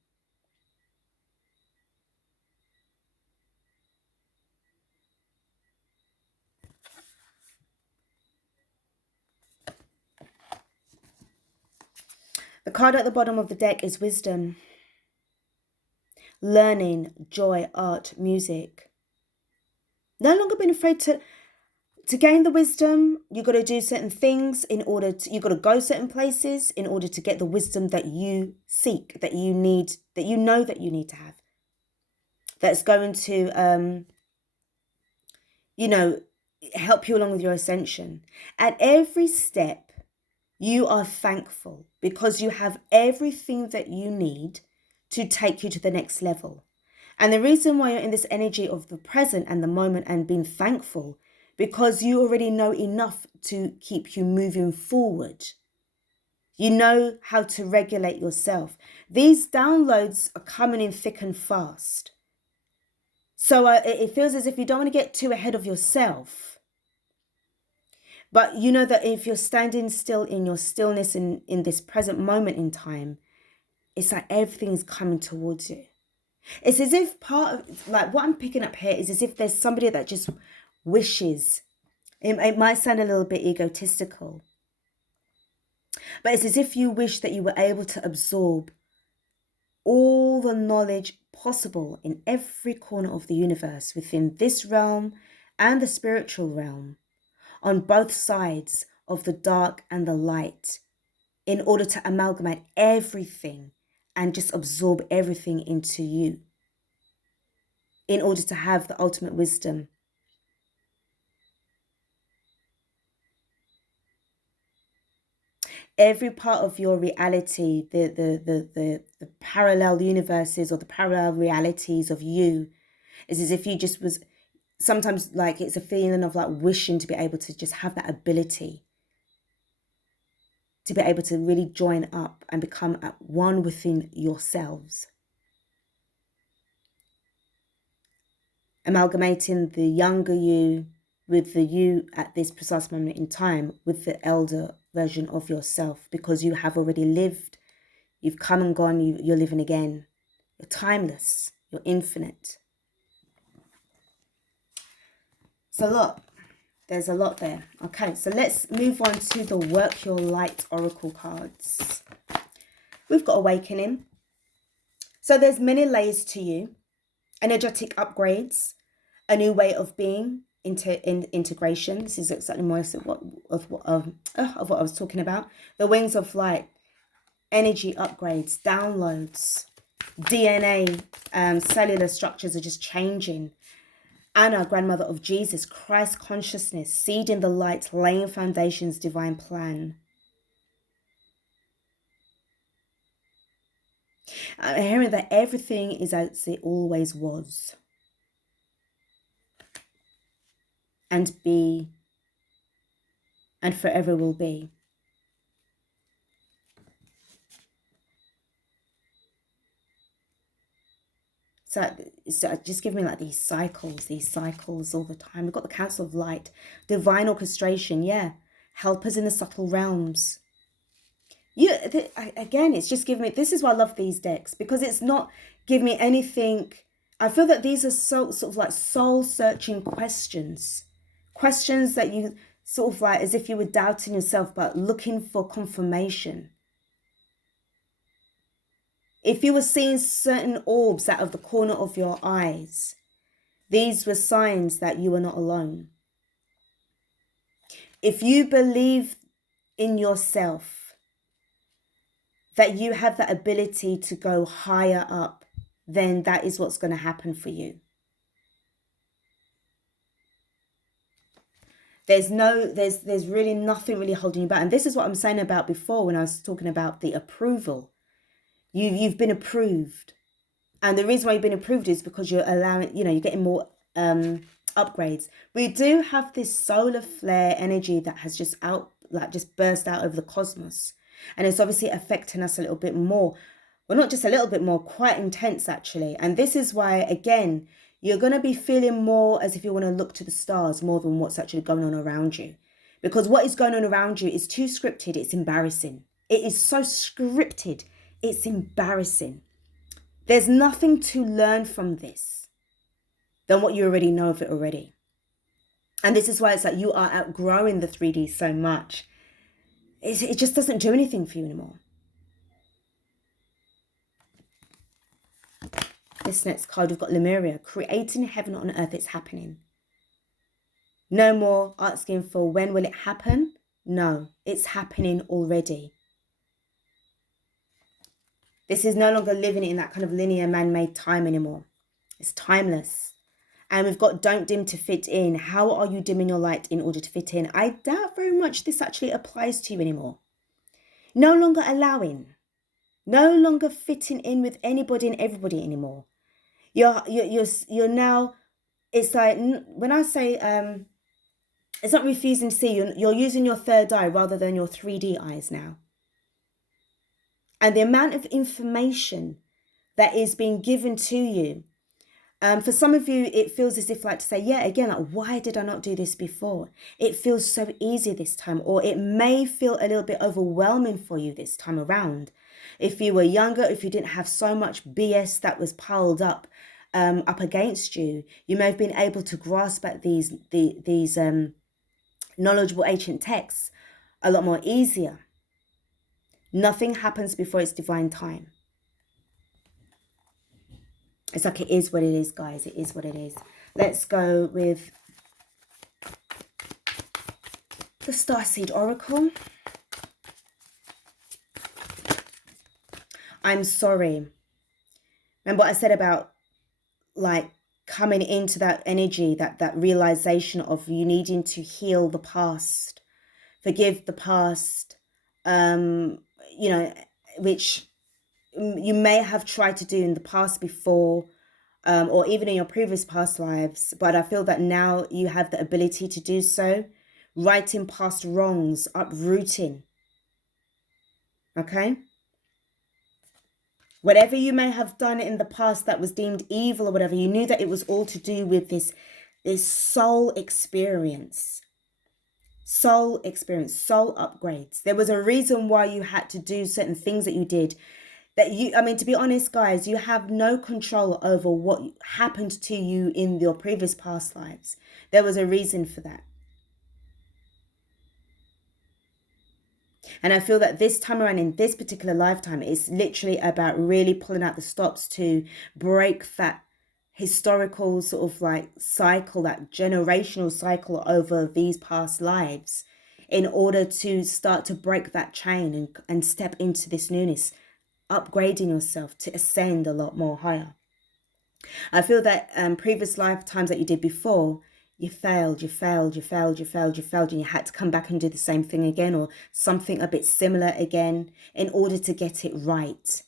The card at the bottom of the deck is wisdom. Learning, joy, art, music. No longer being afraid to gain the wisdom. You got to do certain things in order to, you got to go certain places in order to get the wisdom that you seek, that you need, that you know that you need to have. That's going to, help you along with your ascension. At every step, you are thankful because you have everything that you need to take you to the next level. And the reason why you're in this energy of the present and the moment and being thankful, because you already know enough to keep you moving forward. You know how to regulate yourself. These downloads are coming in thick and fast. So it feels as if you don't want to get too ahead of yourself. But you know that if you're standing still in your stillness in this present moment in time, it's like everything's coming towards you. It's as if part of, like what I'm picking up here is as if there's somebody that just wishes. It might sound a little bit egotistical, but it's as if you wish that you were able to absorb all the knowledge possible in every corner of the universe within this realm and the spiritual realm, on both sides of the dark and the light, in order to amalgamate everything and just absorb everything into you, in order to have the ultimate wisdom. Every part of your reality, the parallel universes or the parallel realities of you, is as if you just was, sometimes like it's a feeling of like wishing to be able to just have that ability to be able to really join up and become at one within yourselves. Amalgamating the younger you with the you at this precise moment in time with the elder version of yourself, because you have already lived, you've come and gone, you're living again. You're timeless, you're infinite. So look, there's a lot there. Okay, so let's move on to the Work Your Light Oracle cards. We've got Awakening. So there's many layers to you. Energetic upgrades, a new way of being, integration. This is exactly more of what I was talking about. The wings of light, energy upgrades, downloads, DNA, cellular structures are just changing. Anna, grandmother of Jesus, Christ consciousness, seed in the light, laying foundations, divine plan. I'm hearing that everything is as it always was. And be, and forever will be. So just give me like these cycles all the time. We've got the Council of Light, divine orchestration, yeah. Helpers in the subtle realms. Again, it's just giving me, this is why I love these decks, because it's not giving me anything. I feel that these are sort of like soul-searching questions. Questions that you sort of like, as if you were doubting yourself, but looking for confirmation. If you were seeing certain orbs out of the corner of your eyes, these were signs that you were not alone. If you believe in yourself, that you have the ability to go higher up, then that is what's going to happen for you. There's really nothing really holding you back. And this is what I'm saying about before when I was talking about the approval. You've been approved. And the reason why you've been approved is because you're allowing, you're getting more upgrades. We do have this solar flare energy that has just burst out over the cosmos. And it's obviously affecting us a little bit more. Well, not just a little bit more, quite intense actually. And this is why, again, you're going to be feeling more as if you want to look to the stars more than what's actually going on around you. Because what is going on around you is too scripted. It's embarrassing. It is so scripted. It's embarrassing. There's nothing to learn from this than what you already know of it already. And this is why it's like you are outgrowing the 3D so much. It just doesn't do anything for you anymore. This next card, we've got Lemuria. Creating heaven on earth, it's happening. No more asking for when will it happen? No, it's happening already. This is no longer living in that kind of linear man-made time anymore. It's timeless. And we've got don't dim to fit in. How are you dimming your light in order to fit in? I doubt very much this actually applies to you anymore. No longer allowing. No longer fitting in with anybody and everybody anymore. You're now, it's like, when I say, it's not refusing to see, you're using your third eye rather than your 3D eyes now. And the amount of information that is being given to you, for some of you, it feels as if like to say, yeah, again, like, why did I not do this before? It feels so easy this time, or it may feel a little bit overwhelming for you this time around. If you were younger, if you didn't have so much BS that was piled up against you, you may have been able to grasp at these knowledgeable ancient texts a lot more easier. Nothing happens before its divine time. It's like it is what it is, guys. It is what it is. Let's go with the Starseed Oracle. I'm sorry. Remember what I said about like coming into that energy, that realization of you needing to heal the past, forgive the past, which you may have tried to do in the past before, or even in your previous past lives. But I feel that now you have the ability to do so, righting past wrongs, uprooting. Okay? Whatever you may have done in the past that was deemed evil or whatever, you knew that it was all to do with this soul experience. Soul experience, soul upgrades. There was a reason why you had to do certain things that you did. To be honest, guys, you have no control over what happened to you in your previous past lives. There was a reason for that. And I feel that this time around, in this particular lifetime, it's literally about really pulling out the stops to break that historical sort of like cycle, that generational cycle over these past lives, in order to start to break that chain and step into this newness, upgrading yourself to ascend a lot more higher. I feel that previous lifetimes that you did before, you failed, and you had to come back and do the same thing again, or something a bit similar again, in order to get it right.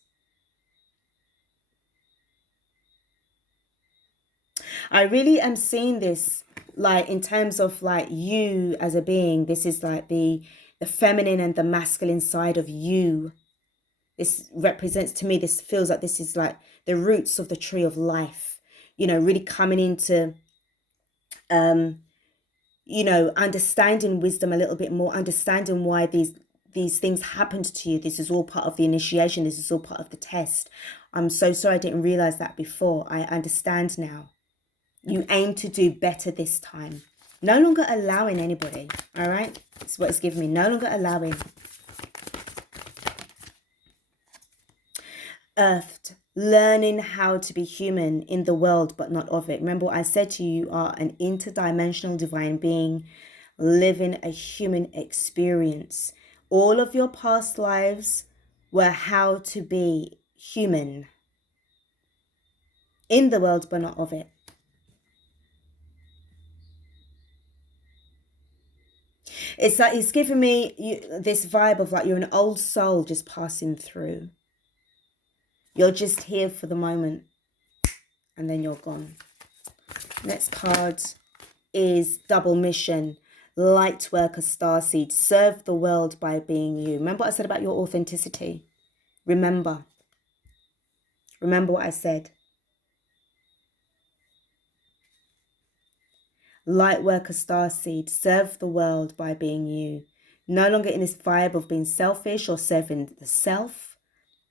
I really am seeing this like in terms of like you as a being. This is like the feminine and the masculine side of you. This represents, to me, this feels like this is like the roots of the tree of life, really coming into understanding wisdom a little bit more, understanding why these things happened to you. This is all part of the initiation. This is all part of the test. I'm so sorry I didn't realize that before. I understand now. You aim to do better this time. No longer allowing anybody, all right? That's what it's giving me. No longer allowing. Earthed, learning how to be human in the world but not of it. Remember what I said to you, you are an interdimensional divine being living a human experience. All of your past lives were how to be human in the world but not of it. It's like it's giving me this vibe of like you're an old soul just passing through. You're just here for the moment and then you're gone. Next card is double mission. Light worker starseed. Serve the world by being you. Remember what I said about your authenticity? Remember what I said. Light worker starseed. Serve the world by being you. No longer in this vibe of being selfish or serving the self.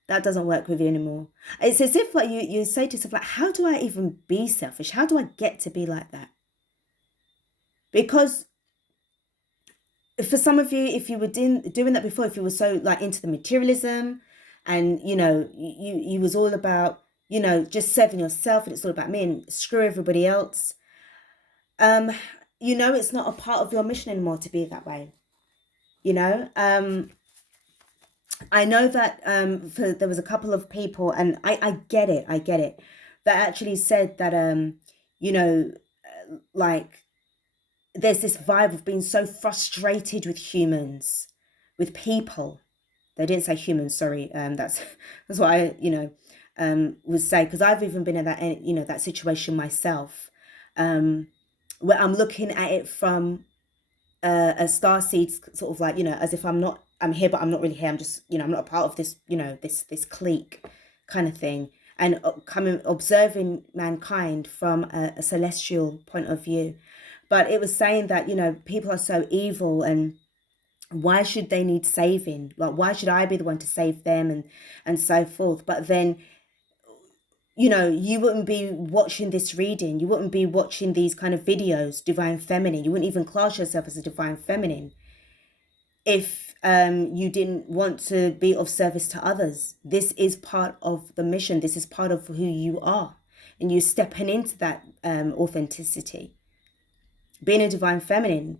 That doesn't work with you anymore. It's as if like you say to yourself, like, how do I even be selfish? How do I get to be like that? Because for some of you, if you were doing that before, if you were so like into the materialism and, you know, you was all about, you know, just serving yourself and it's all about me and screw everybody else. You know, it's not a part of your mission anymore to be that way. You know, I know that there was a couple of people, and I get it, that actually said that, you know, like there's this vibe of being so frustrated with humans, with people. They didn't say humans, sorry. That's what I, you know, would say, because I've even been in that, you know, that situation myself, where I'm looking at it from a starseed sort of like, you know, as if I'm here, but I'm not really here. I'm just, you know, I'm not a part of this, you know, this clique kind of thing. And observing mankind from a celestial point of view. But it was saying that, you know, people are so evil and why should they need saving? Like, why should I be the one to save them and so forth? But then, you know, you wouldn't be watching this reading. You wouldn't be watching these kind of videos, divine feminine. You wouldn't even class yourself as a divine feminine if you didn't want to be of service to others. This is part of the mission. This is part of who you are. And you stepping into that authenticity. Being a divine feminine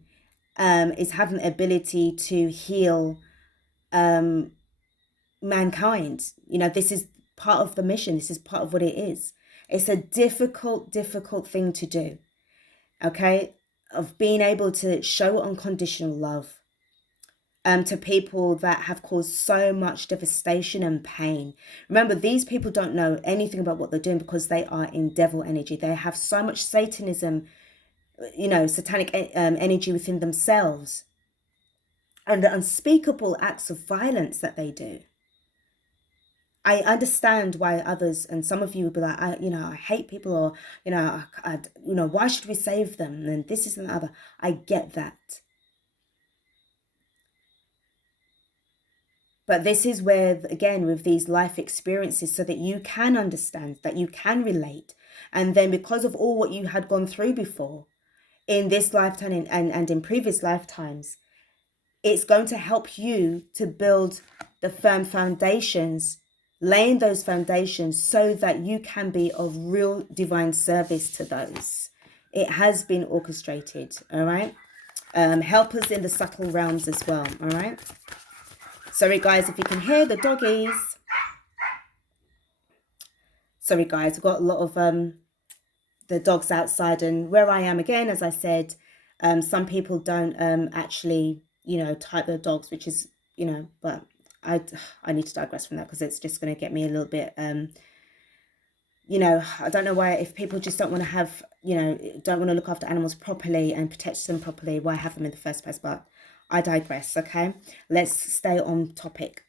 is having the ability to heal mankind. You know, this is part of the mission. This is part of what it is. It's a difficult thing to do. Okay? Of being able to show unconditional love to people that have caused so much devastation and pain. Remember, these people don't know anything about what they're doing because they are in devil energy. They have so much Satanism, you know, satanic energy within themselves, and the unspeakable acts of violence that they do. I understand why others, and some of you would be like, I hate people, or, you know, why should we save them? And this is and the other. I get that. But this is where, again, with these life experiences, so that you can understand, that you can relate. And then because of all what you had gone through before, in this lifetime and in previous lifetimes, it's going to help you to build the firm foundations, laying those foundations so that you can be of real divine service to those. It has been orchestrated, all right? Help us in the subtle realms as well, all right? Sorry, guys, if you can hear the doggies. Sorry, guys, we've got a lot of the dogs outside, and where I am, again, as I said, some people don't actually, you know, type their dogs, which is, you know, but I need to digress from that because it's just going to get me a little bit, you know, I don't know why, if people just don't want to have, you know, don't want to look after animals properly and protect them properly, why have them in the first place? But I digress, okay? Let's stay on topic.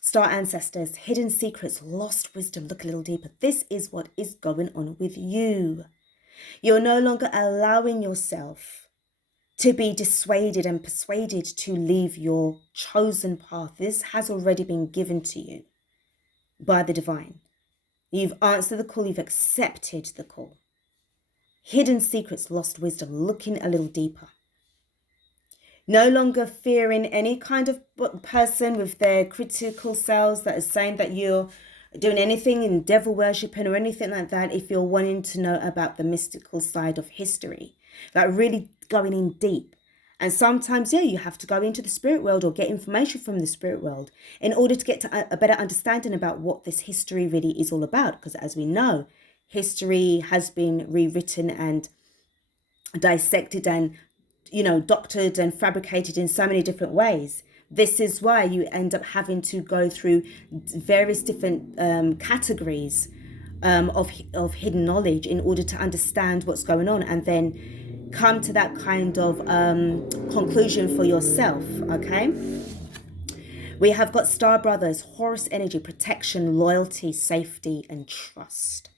Star ancestors, hidden secrets, lost wisdom. Look a little deeper. This is what is going on with you. You're no longer allowing yourself to be dissuaded and persuaded to leave your chosen path. This has already been given to you by the divine. You've answered the call. You've accepted the call. Hidden secrets, lost wisdom. Looking a little deeper. No longer fearing any kind of person with their critical selves that is saying that you're doing anything in devil worshipping or anything like that. If you're wanting to know about the mystical side of history, like really going in deep. And sometimes, yeah, you have to go into the spirit world or get information from the spirit world in order to get to a better understanding about what this history really is all about. Because as we know, history has been rewritten and dissected and doctored and fabricated in so many different ways. This is why you end up having to go through various different categories of hidden knowledge in order to understand what's going on, and then come to that kind of conclusion for yourself. Okay, we have got Star Brothers, Horus energy, protection, loyalty, safety, and trust.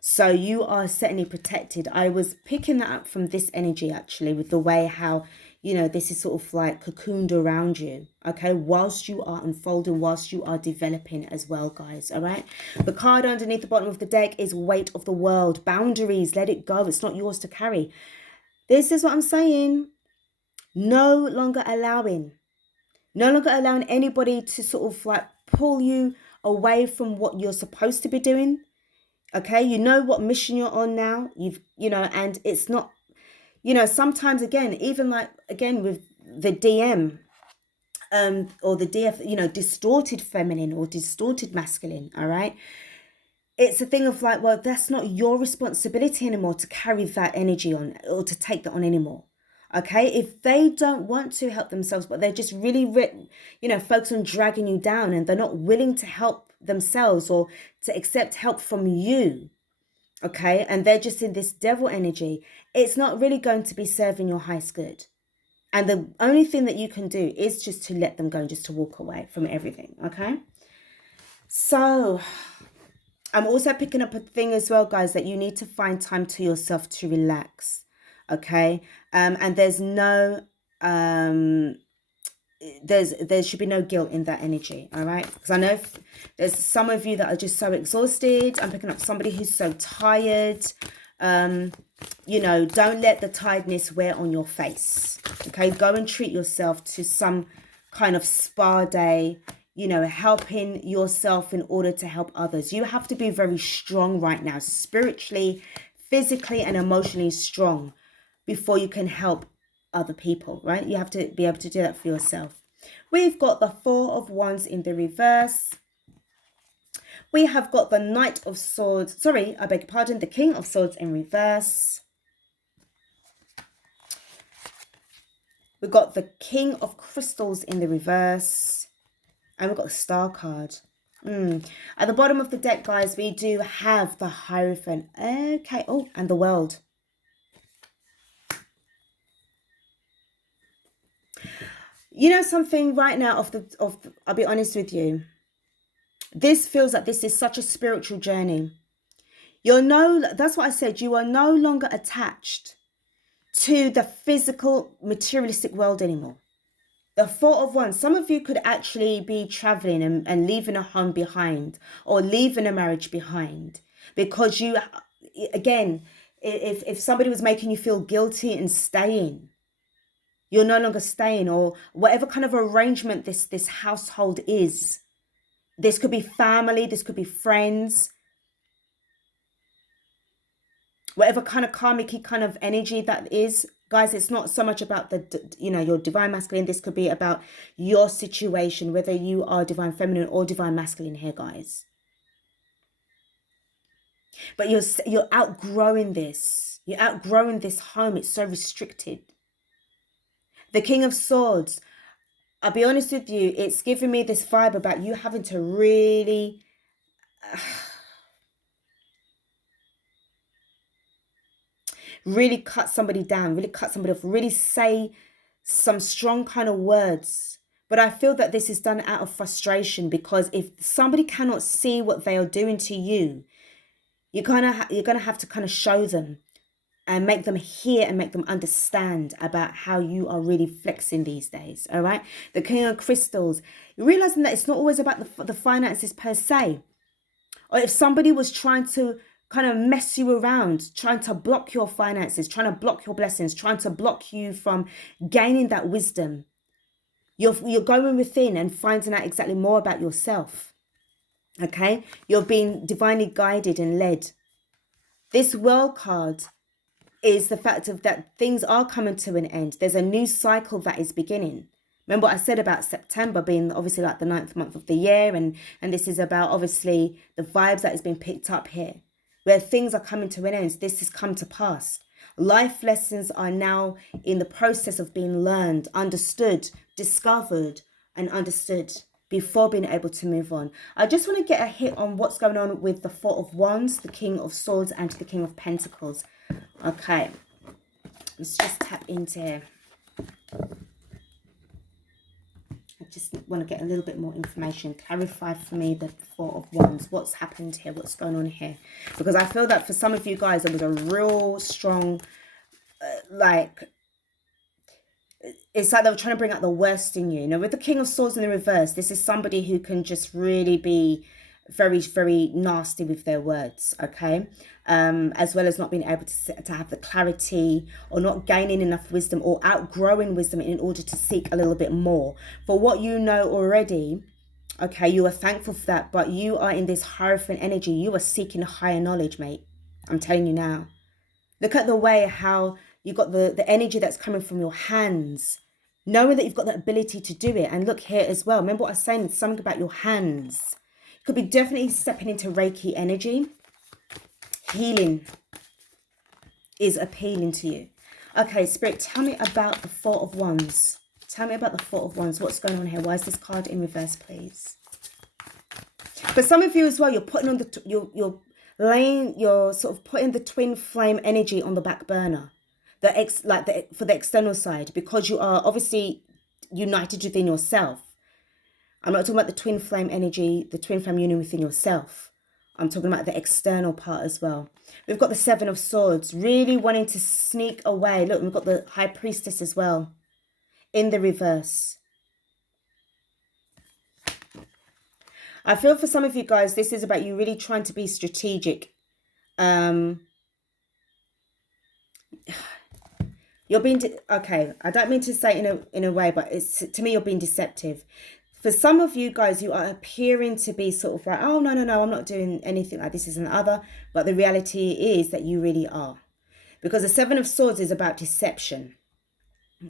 So you are certainly protected. I was picking that up from this energy, actually, with the way how, this is sort of like cocooned around you, okay, whilst you are unfolding, whilst you are developing as well, guys, all right? The card underneath the bottom of the deck is weight of the world, boundaries, let it go. It's not yours to carry. This is what I'm saying. No longer allowing anybody to sort of like pull you away from what you're supposed to be doing. Okay, you know what mission you're on now. And it's not, sometimes again, even like again with the DM or the DF, distorted feminine or distorted masculine, all right? It's a thing of like, well, that's not your responsibility anymore to carry that energy on or to take that on anymore. Okay, if they don't want to help themselves, but they're just really, focus on dragging you down, and they're not willing to help themselves or to accept help from you, okay, and they're just in this devil energy, it's not really going to be serving your highest good. And the only thing that you can do is just to let them go, just to walk away from everything, okay? So I'm also picking up a thing as well, guys, that you need to find time to yourself to relax, okay? And there's no there should be no guilt in that energy, all right? Because I know there's some of you that are just so exhausted. I'm picking up somebody who's so tired. Don't let the tiredness wear on your face, okay? Go and treat yourself to some kind of spa day, helping yourself in order to help others. You have to be very strong right now, spiritually, physically, and emotionally strong before you can help other people, right? You have to be able to do that for yourself. We've got the Four of Wands in the reverse. We have got the Knight of Swords. Sorry, I beg your pardon. The King of Swords in reverse. We've got the King of Crystals in the reverse. And we've got the Star card. At the bottom of the deck, guys, we do have the Hierophant. Okay. Oh, and the World. You know something right now I'll be honest with you. This feels like this is such a spiritual journey. That's what I said. You are no longer attached to the physical, materialistic world anymore. The Four of Wands. Some of you could actually be traveling and leaving a home behind, or leaving a marriage behind, because you, again, if somebody was making you feel guilty and staying, you're no longer staying, or whatever kind of arrangement this household is. This could be family, this could be friends. Whatever kind of karmic kind of energy that is, guys, it's not so much about your divine masculine. This could be about your situation, whether you are divine feminine or divine masculine here, guys. But you're outgrowing this. You're outgrowing this home. It's so restricted. The King of Swords, I'll be honest with you, it's giving me this vibe about you having to really really cut somebody down, really cut somebody off, really say some strong kind of words. But I feel that this is done out of frustration, because if somebody cannot see what they are doing to you, you're gonna have to kind of show them and make them hear and make them understand about how you are really flexing these days, all right? The King of Crystals, you're realizing that it's not always about the finances per se. Or if somebody was trying to kind of mess you around, trying to block your finances, trying to block your blessings, trying to block you from gaining that wisdom, you're going within and finding out exactly more about yourself, okay? You're being divinely guided and led. This World card is the fact of that things are coming to an end. There's a new cycle that is beginning. Remember what I said about September being obviously like the 9th month of the year, and this is about obviously the vibes that is being picked up here, where things are coming to an end. This has come to pass. Life lessons are now in the process of being learned, understood, discovered, and understood before being able to move on. I just want to get a hit on what's going on with the Four of Wands, the King of Swords, and the King of Pentacles. Okay, let's just tap into here. I just want to get a little bit more information. Clarify for me the Four of Wands. What's happened here? What's going on here? Because I feel that for some of you guys, there was a real strong, it's like they were trying to bring out the worst in you. You know, with the King of Swords in the reverse, this is somebody who can just really be very, very nasty with their words, okay? As well as not being able to have the clarity, or not gaining enough wisdom, or outgrowing wisdom in order to seek a little bit more. For what you know already, okay, you are thankful for that, but you are in this Hierophant energy. You are seeking higher knowledge, mate. I'm telling you now. Look at the way how you got the energy that's coming from your hands, knowing that you've got the ability to do it. And look here as well. Remember what I was saying, something about your hands. Could be definitely stepping into Reiki energy. Healing is appealing to you. Okay, Spirit, tell me about the Four of Wands. Tell me about the Four of Wands. What's going on here? Why is this card in reverse, please? For some of you as well, you're putting on you're sort of putting the twin flame energy on the back burner. For the external side, because you are obviously united within yourself. I'm not talking about the twin flame energy, the twin flame union within yourself. I'm talking about the external part as well. We've got the Seven of Swords, really wanting to sneak away. Look, we've got the High Priestess as well in the reverse. I feel for some of you guys, this is about you really trying to be strategic. You're being, okay, I don't mean to say in a way, but it's, to me, you're being deceptive. For some of you guys, you are appearing to be sort of like, oh, no, I'm not doing anything like this, and other. But the reality is that you really are. Because the Seven of Swords is about deception.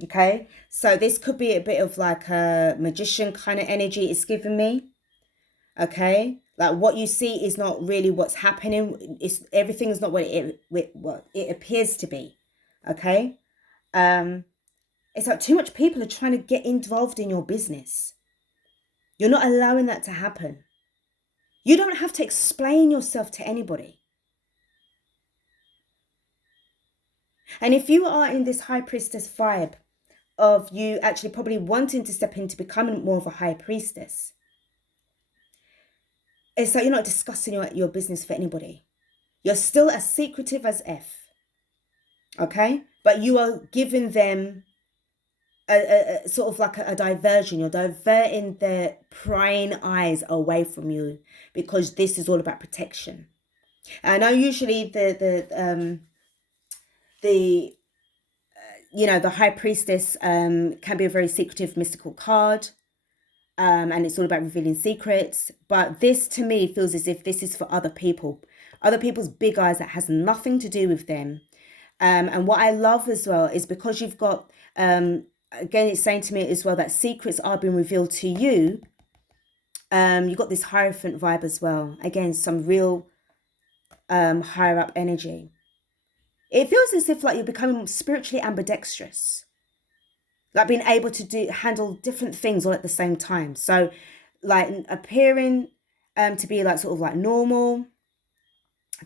Okay? So this could be a bit of like a magician kind of energy it's giving me. Okay? Like what you see is not really what's happening. Everything is not what it appears to be. Okay? It's like too much people are trying to get involved in your business. You're not allowing that to happen. You don't have to explain yourself to anybody. And if you are in this High Priestess vibe of you actually probably wanting to step into becoming more of a High Priestess, it's like you're not discussing your business for anybody. You're still as secretive as F. Okay? But you are giving them a sort of like a diversion. You're diverting their prying eyes away from you, because this is all about protection. And I know usually the High Priestess can be a very secretive, mystical card, and it's all about revealing secrets. But this, to me, feels as if this is for other people's big eyes that has nothing to do with them. And what I love as well is because you've got again, it's saying to me as well that secrets are being revealed to you. You've got this Hierophant vibe as well. Again, some real higher up energy. It feels as if like you're becoming spiritually ambidextrous. Like being able to handle different things all at the same time. So like appearing to be like sort of like normal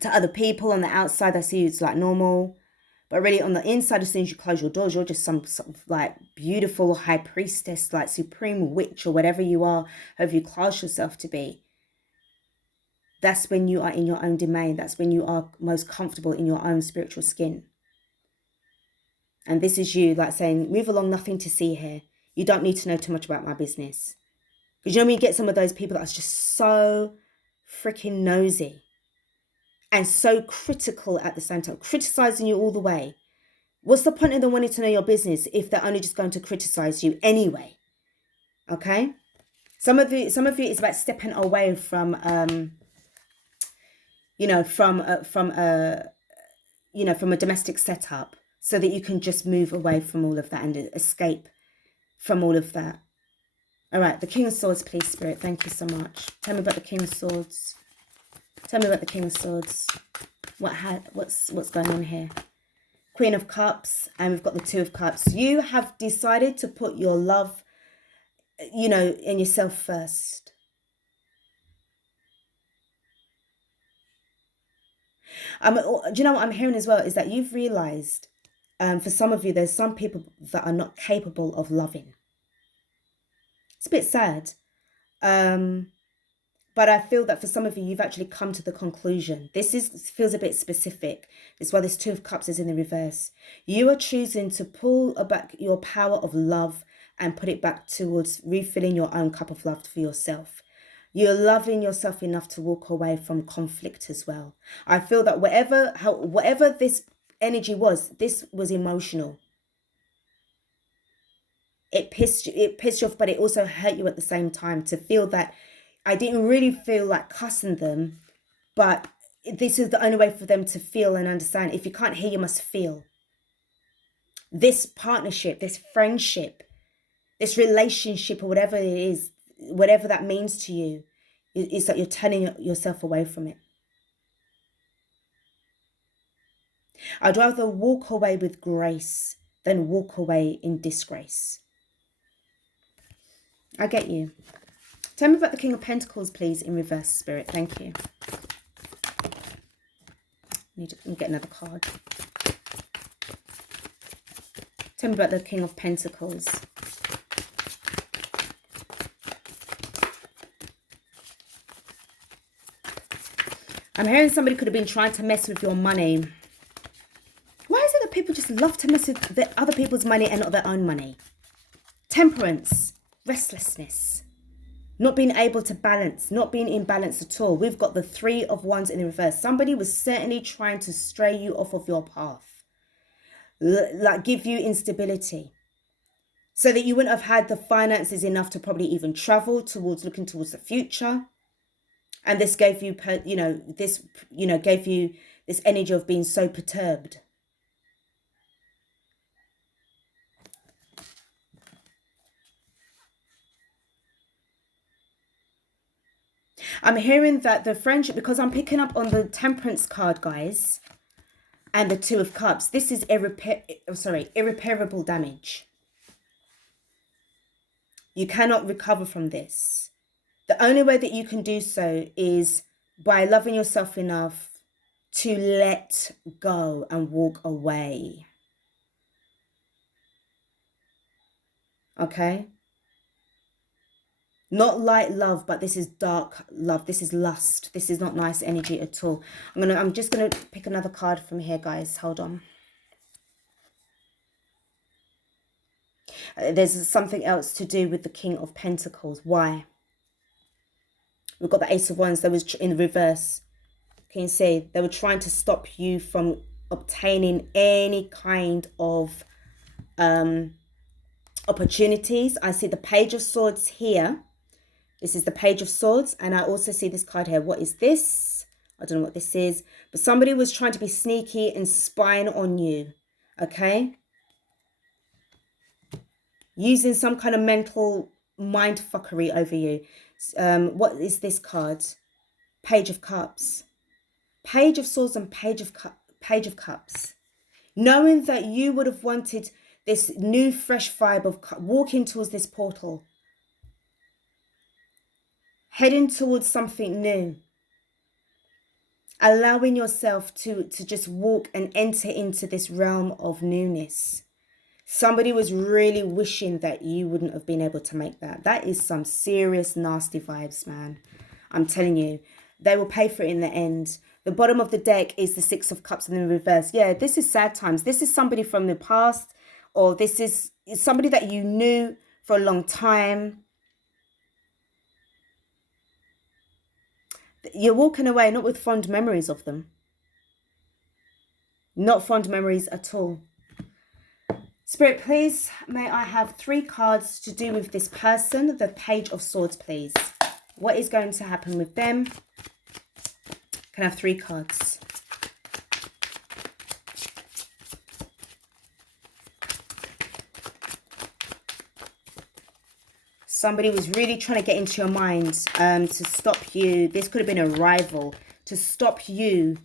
to other people on the outside. I see you, it's like normal. But really on the inside, as soon as you close your doors, you're just some sort of like beautiful High Priestess, like supreme witch or whatever you are, however you class yourself to be. That's when you are in your own domain. That's when you are most comfortable in your own spiritual skin. And this is you like saying, move along, nothing to see here. You don't need to know too much about my business. Because you know when you get some of those people that's just so freaking nosy. And so critical at the same time, criticizing you all the way. What's the point of them wanting to know your business if they're only just going to criticize you anyway? Okay? Some of you it's about stepping away from from a domestic setup, so that you can just move away from all of that and escape from all of that. All right, the King of Swords, please, Spirit. Thank you so much. Tell me about the King of Swords. Tell me about the King of Swords. What's going on here? Queen of Cups, and we've got the Two of Cups. You have decided to put your love, you know, in yourself first. Do you know what I'm hearing as well is that you've realized, for some of you, there's some people that are not capable of loving. It's a bit sad. But I feel that for some of you, you've actually come to the conclusion. Feels a bit specific. That's why this Two of Cups is in the reverse. You are choosing to pull back your power of love and put it back towards refilling your own cup of love for yourself. You're loving yourself enough to walk away from conflict as well. I feel that whatever this energy was, this was emotional. It pissed you off, but it also hurt you at the same time to feel that I didn't really feel like cussing them, but this is the only way for them to feel and understand. If you can't hear, you must feel. This partnership, this friendship, this relationship, or whatever it is, whatever that means to you, it's like you're turning yourself away from it. I'd rather walk away with grace than walk away in disgrace. I get you. Tell me about the King of Pentacles, please, in reverse, Spirit. Thank you. Need to get another card. Tell me about the King of Pentacles. I'm hearing somebody could have been trying to mess with your money. Why is it that people just love to mess with other people's money and not their own money? Temperance, restlessness, not being able to balance, not being in balance at all. We've got the Three of Wands in the reverse. Somebody was certainly trying to stray you off of your path, like give you instability, so that you wouldn't have had the finances enough to probably even travel looking towards the future. And this gave you, gave you this energy of being so perturbed. I'm hearing that the friendship, because I'm picking up on the Temperance card, guys, and the Two of Cups. This is irreparable damage. You cannot recover from this. The only way that you can do so is by loving yourself enough to let go and walk away. Okay? Not light love, but this is dark love. This is lust. This is not nice energy at all. I'm just gonna pick another card from here, guys. Hold on. There's something else to do with the King of Pentacles. Why? We've got the Ace of Wands that was in reverse. Can you see? They were trying to stop you from obtaining any kind of opportunities. I see the Page of Swords here. This is the Page of Swords. And I also see this card here. What is this? I don't know what this is. But somebody was trying to be sneaky and spying on you. Okay? Using some kind of mental mind fuckery over you. What is this card? Page of Cups. Page of Swords and Page of Cups. Knowing that you would have wanted this new fresh vibe of walking towards this portal. Heading towards something new. Allowing yourself to just walk and enter into this realm of newness. Somebody was really wishing that you wouldn't have been able to make that. That is some serious nasty vibes, man. I'm telling you. They will pay for it in the end. The bottom of the deck is the Six of Cups in the reverse. Yeah, this is sad times. This is somebody from the past, or this is somebody that you knew for a long time. You're walking away not with fond memories of them. Not fond memories at all. Spirit, please, may I have 3 cards to do with this person? The Page of Swords, please. What is going to happen with them? Can I have 3 cards? Somebody was really trying to get into your mind to stop you. This could have been a rival to stop you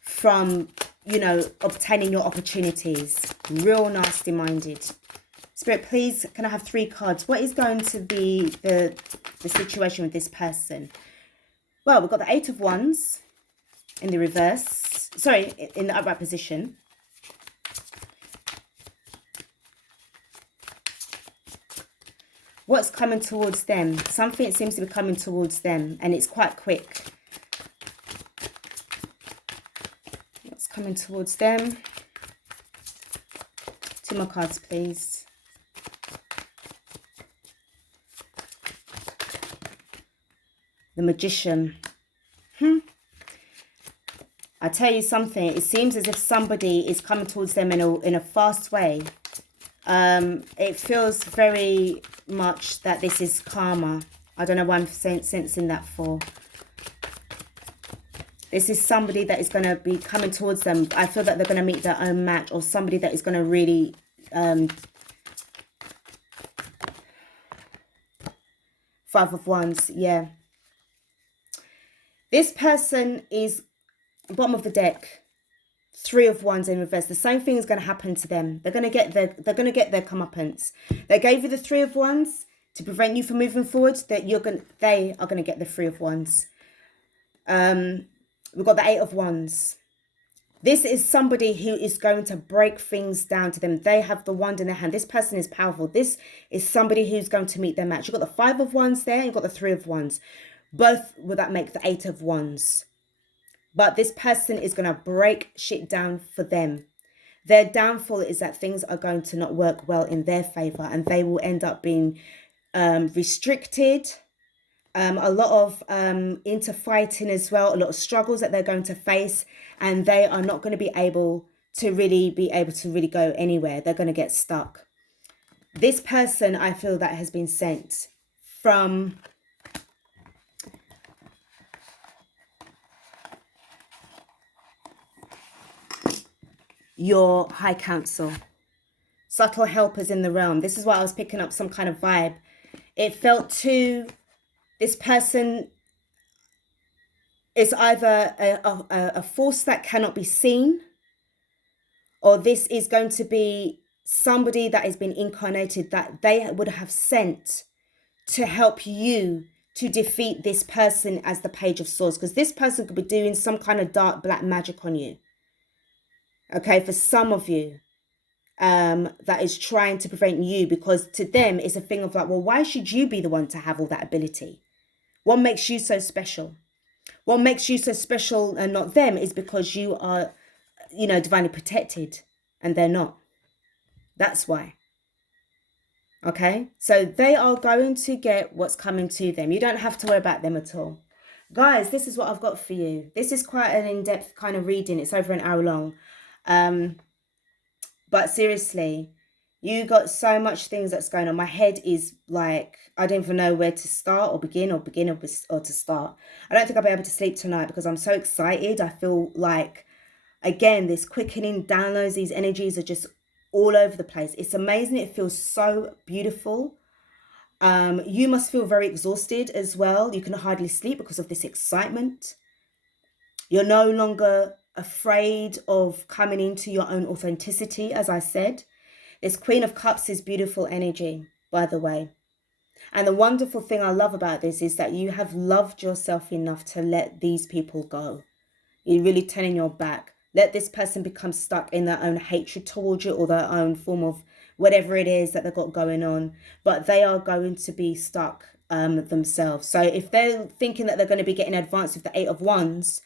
from you know, obtaining your opportunities. Real nasty minded. Spirit, please, can I have 3 cards? What is going to be the situation with this person? Well, we've got the 8 of Wands in the reverse. Sorry, in the upright position. What's coming towards them? Something seems to be coming towards them, and it's quite quick. What's coming towards them? 2 more cards, please. The Magician. I tell you something, it seems as if somebody is coming towards them in a fast way. It feels very much that this is karma. I don't know why I'm sensing that for. This is somebody that is going to be coming towards them. I feel that they're going to meet their own match, or somebody that is going to really... Five of Wands, yeah. This person is bottom of the deck. 3 of Wands in reverse. The same thing is going to happen to them. They're going to get their comeuppance. They gave you the 3 of Wands to prevent you from moving forward. They are going to get the 3 of Wands. We've got the 8 of Wands. This is somebody who is going to break things down to them. They have the wand in their hand. This person is powerful. This is somebody who's going to meet their match. You've got the 5 of Wands there. You've got the 3 of Wands. Both will that make the 8 of Wands. But this person is going to break shit down for them. Their downfall is that things are going to not work well in their favor, and they will end up being restricted. A lot of interfighting as well, a lot of struggles that they're going to face, and they are not going to be able to really go anywhere. They're going to get stuck. This person, I feel, that has been sent from your high council, subtle helpers in the realm. This is why I was picking up some kind of vibe. It felt too... This person is either a force that cannot be seen, or this is going to be somebody that has been incarnated that they would have sent to help you to defeat this person as the Page of Swords. Because this person could be doing some kind of dark black magic on you. Okay, for some of you, that is trying to prevent you, because to them it's a thing of like, well, why should you be the one to have all that ability? What makes you so special? What makes you so special and not them is because you are, you know, divinely protected and they're not. That's why. Okay? So they are going to get what's coming to them. You don't have to worry about them at all. Guys, this is what I've got for you. This is quite an in-depth kind of reading. It's over an hour long. But seriously, you got so much things that's going on. My head is like, I don't even know where to start or begin or to start. I don't think I'll be able to sleep tonight because I'm so excited. I feel like, again, this quickening downloads, these energies are just all over the place. It's amazing. It feels so beautiful. You must feel very exhausted as well. You can hardly sleep because of this excitement. You're no longer afraid of coming into your own authenticity, as I said. This Queen of Cups is beautiful energy, by the way. And the wonderful thing I love about this is that you have loved yourself enough to let these people go. You're really turning your back. Let this person become stuck in their own hatred towards you or their own form of whatever it is that they've got going on. But they are going to be stuck themselves. So if they're thinking that they're going to be getting advanced with the 8 of Wands,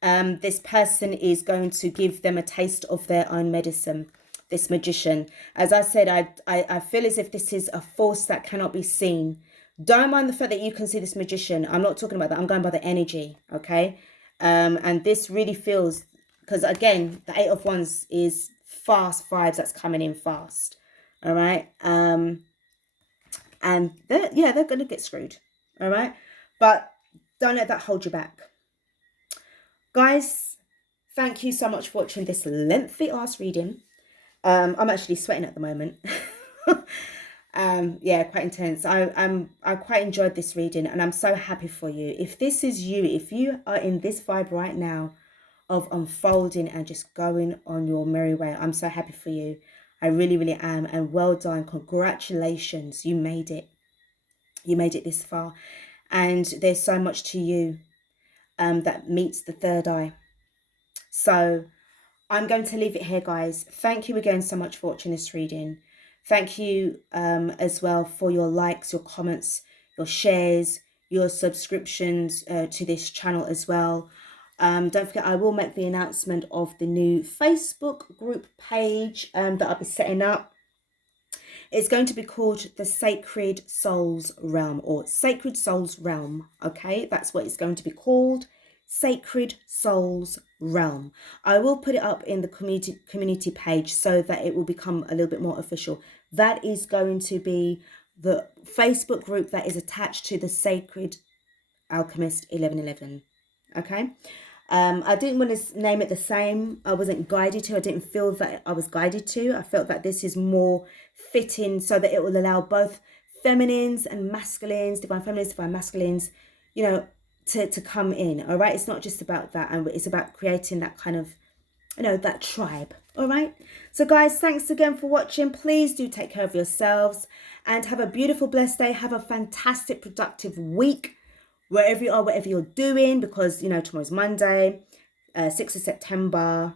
this person is going to give them a taste of their own medicine. This Magician, as I said, I feel as if this is a force that cannot be seen. Don't mind the fact that you can see this Magician. I'm not talking about that. I'm going by the energy, okay? And this really feels, because again, the 8 of Wands is fast vibes that's coming in fast, all right? And they're going to get screwed, all right? But don't let that hold you back. Guys, thank you so much for watching this lengthy ass reading. I'm actually sweating at the moment. Yeah, quite intense. I quite enjoyed this reading and I'm so happy for you. If this is you, if you are in this vibe right now of unfolding and just going on your merry way. I'm so happy for you. I really, really am. And well done. Congratulations. You made it. You made it this far. And there's so much to you that meets the third eye. So I'm going to leave it here, guys. Thank you again so much for watching this reading. Thank you as well for your likes, your comments, your shares, your subscriptions to this channel as well. Don't forget, I will make the announcement of the new Facebook group page that I'll be setting up. It's going to be called the Sacred Souls Realm, or Sacred Souls Realm. Okay, that's what it's going to be called. Sacred Souls Realm. I will put it up in the community page so that it will become a little bit more official. That is going to be the Facebook group that is attached to the Sacred Alchemist 1111. Okay. I didn't want to name it the same. I wasn't guided to. I didn't feel that I was guided to. I felt that this is more fitting so that it will allow both feminines and masculines, divine feminines, divine masculines, you know, to come in. All right. It's not just about that. And it's about creating that kind of, you know, that tribe. All right. So guys, thanks again for watching. Please do take care of yourselves and have a beautiful, blessed day. Have a fantastic, productive week. Wherever you are, whatever you're doing, because, you know, tomorrow's Monday, 6th of September.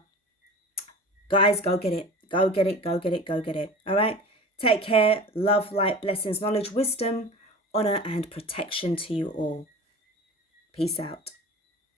Guys, go get it. Go get it, go get it, go get it. All right? Take care. Love, light, blessings, knowledge, wisdom, honor, and protection to you all. Peace out.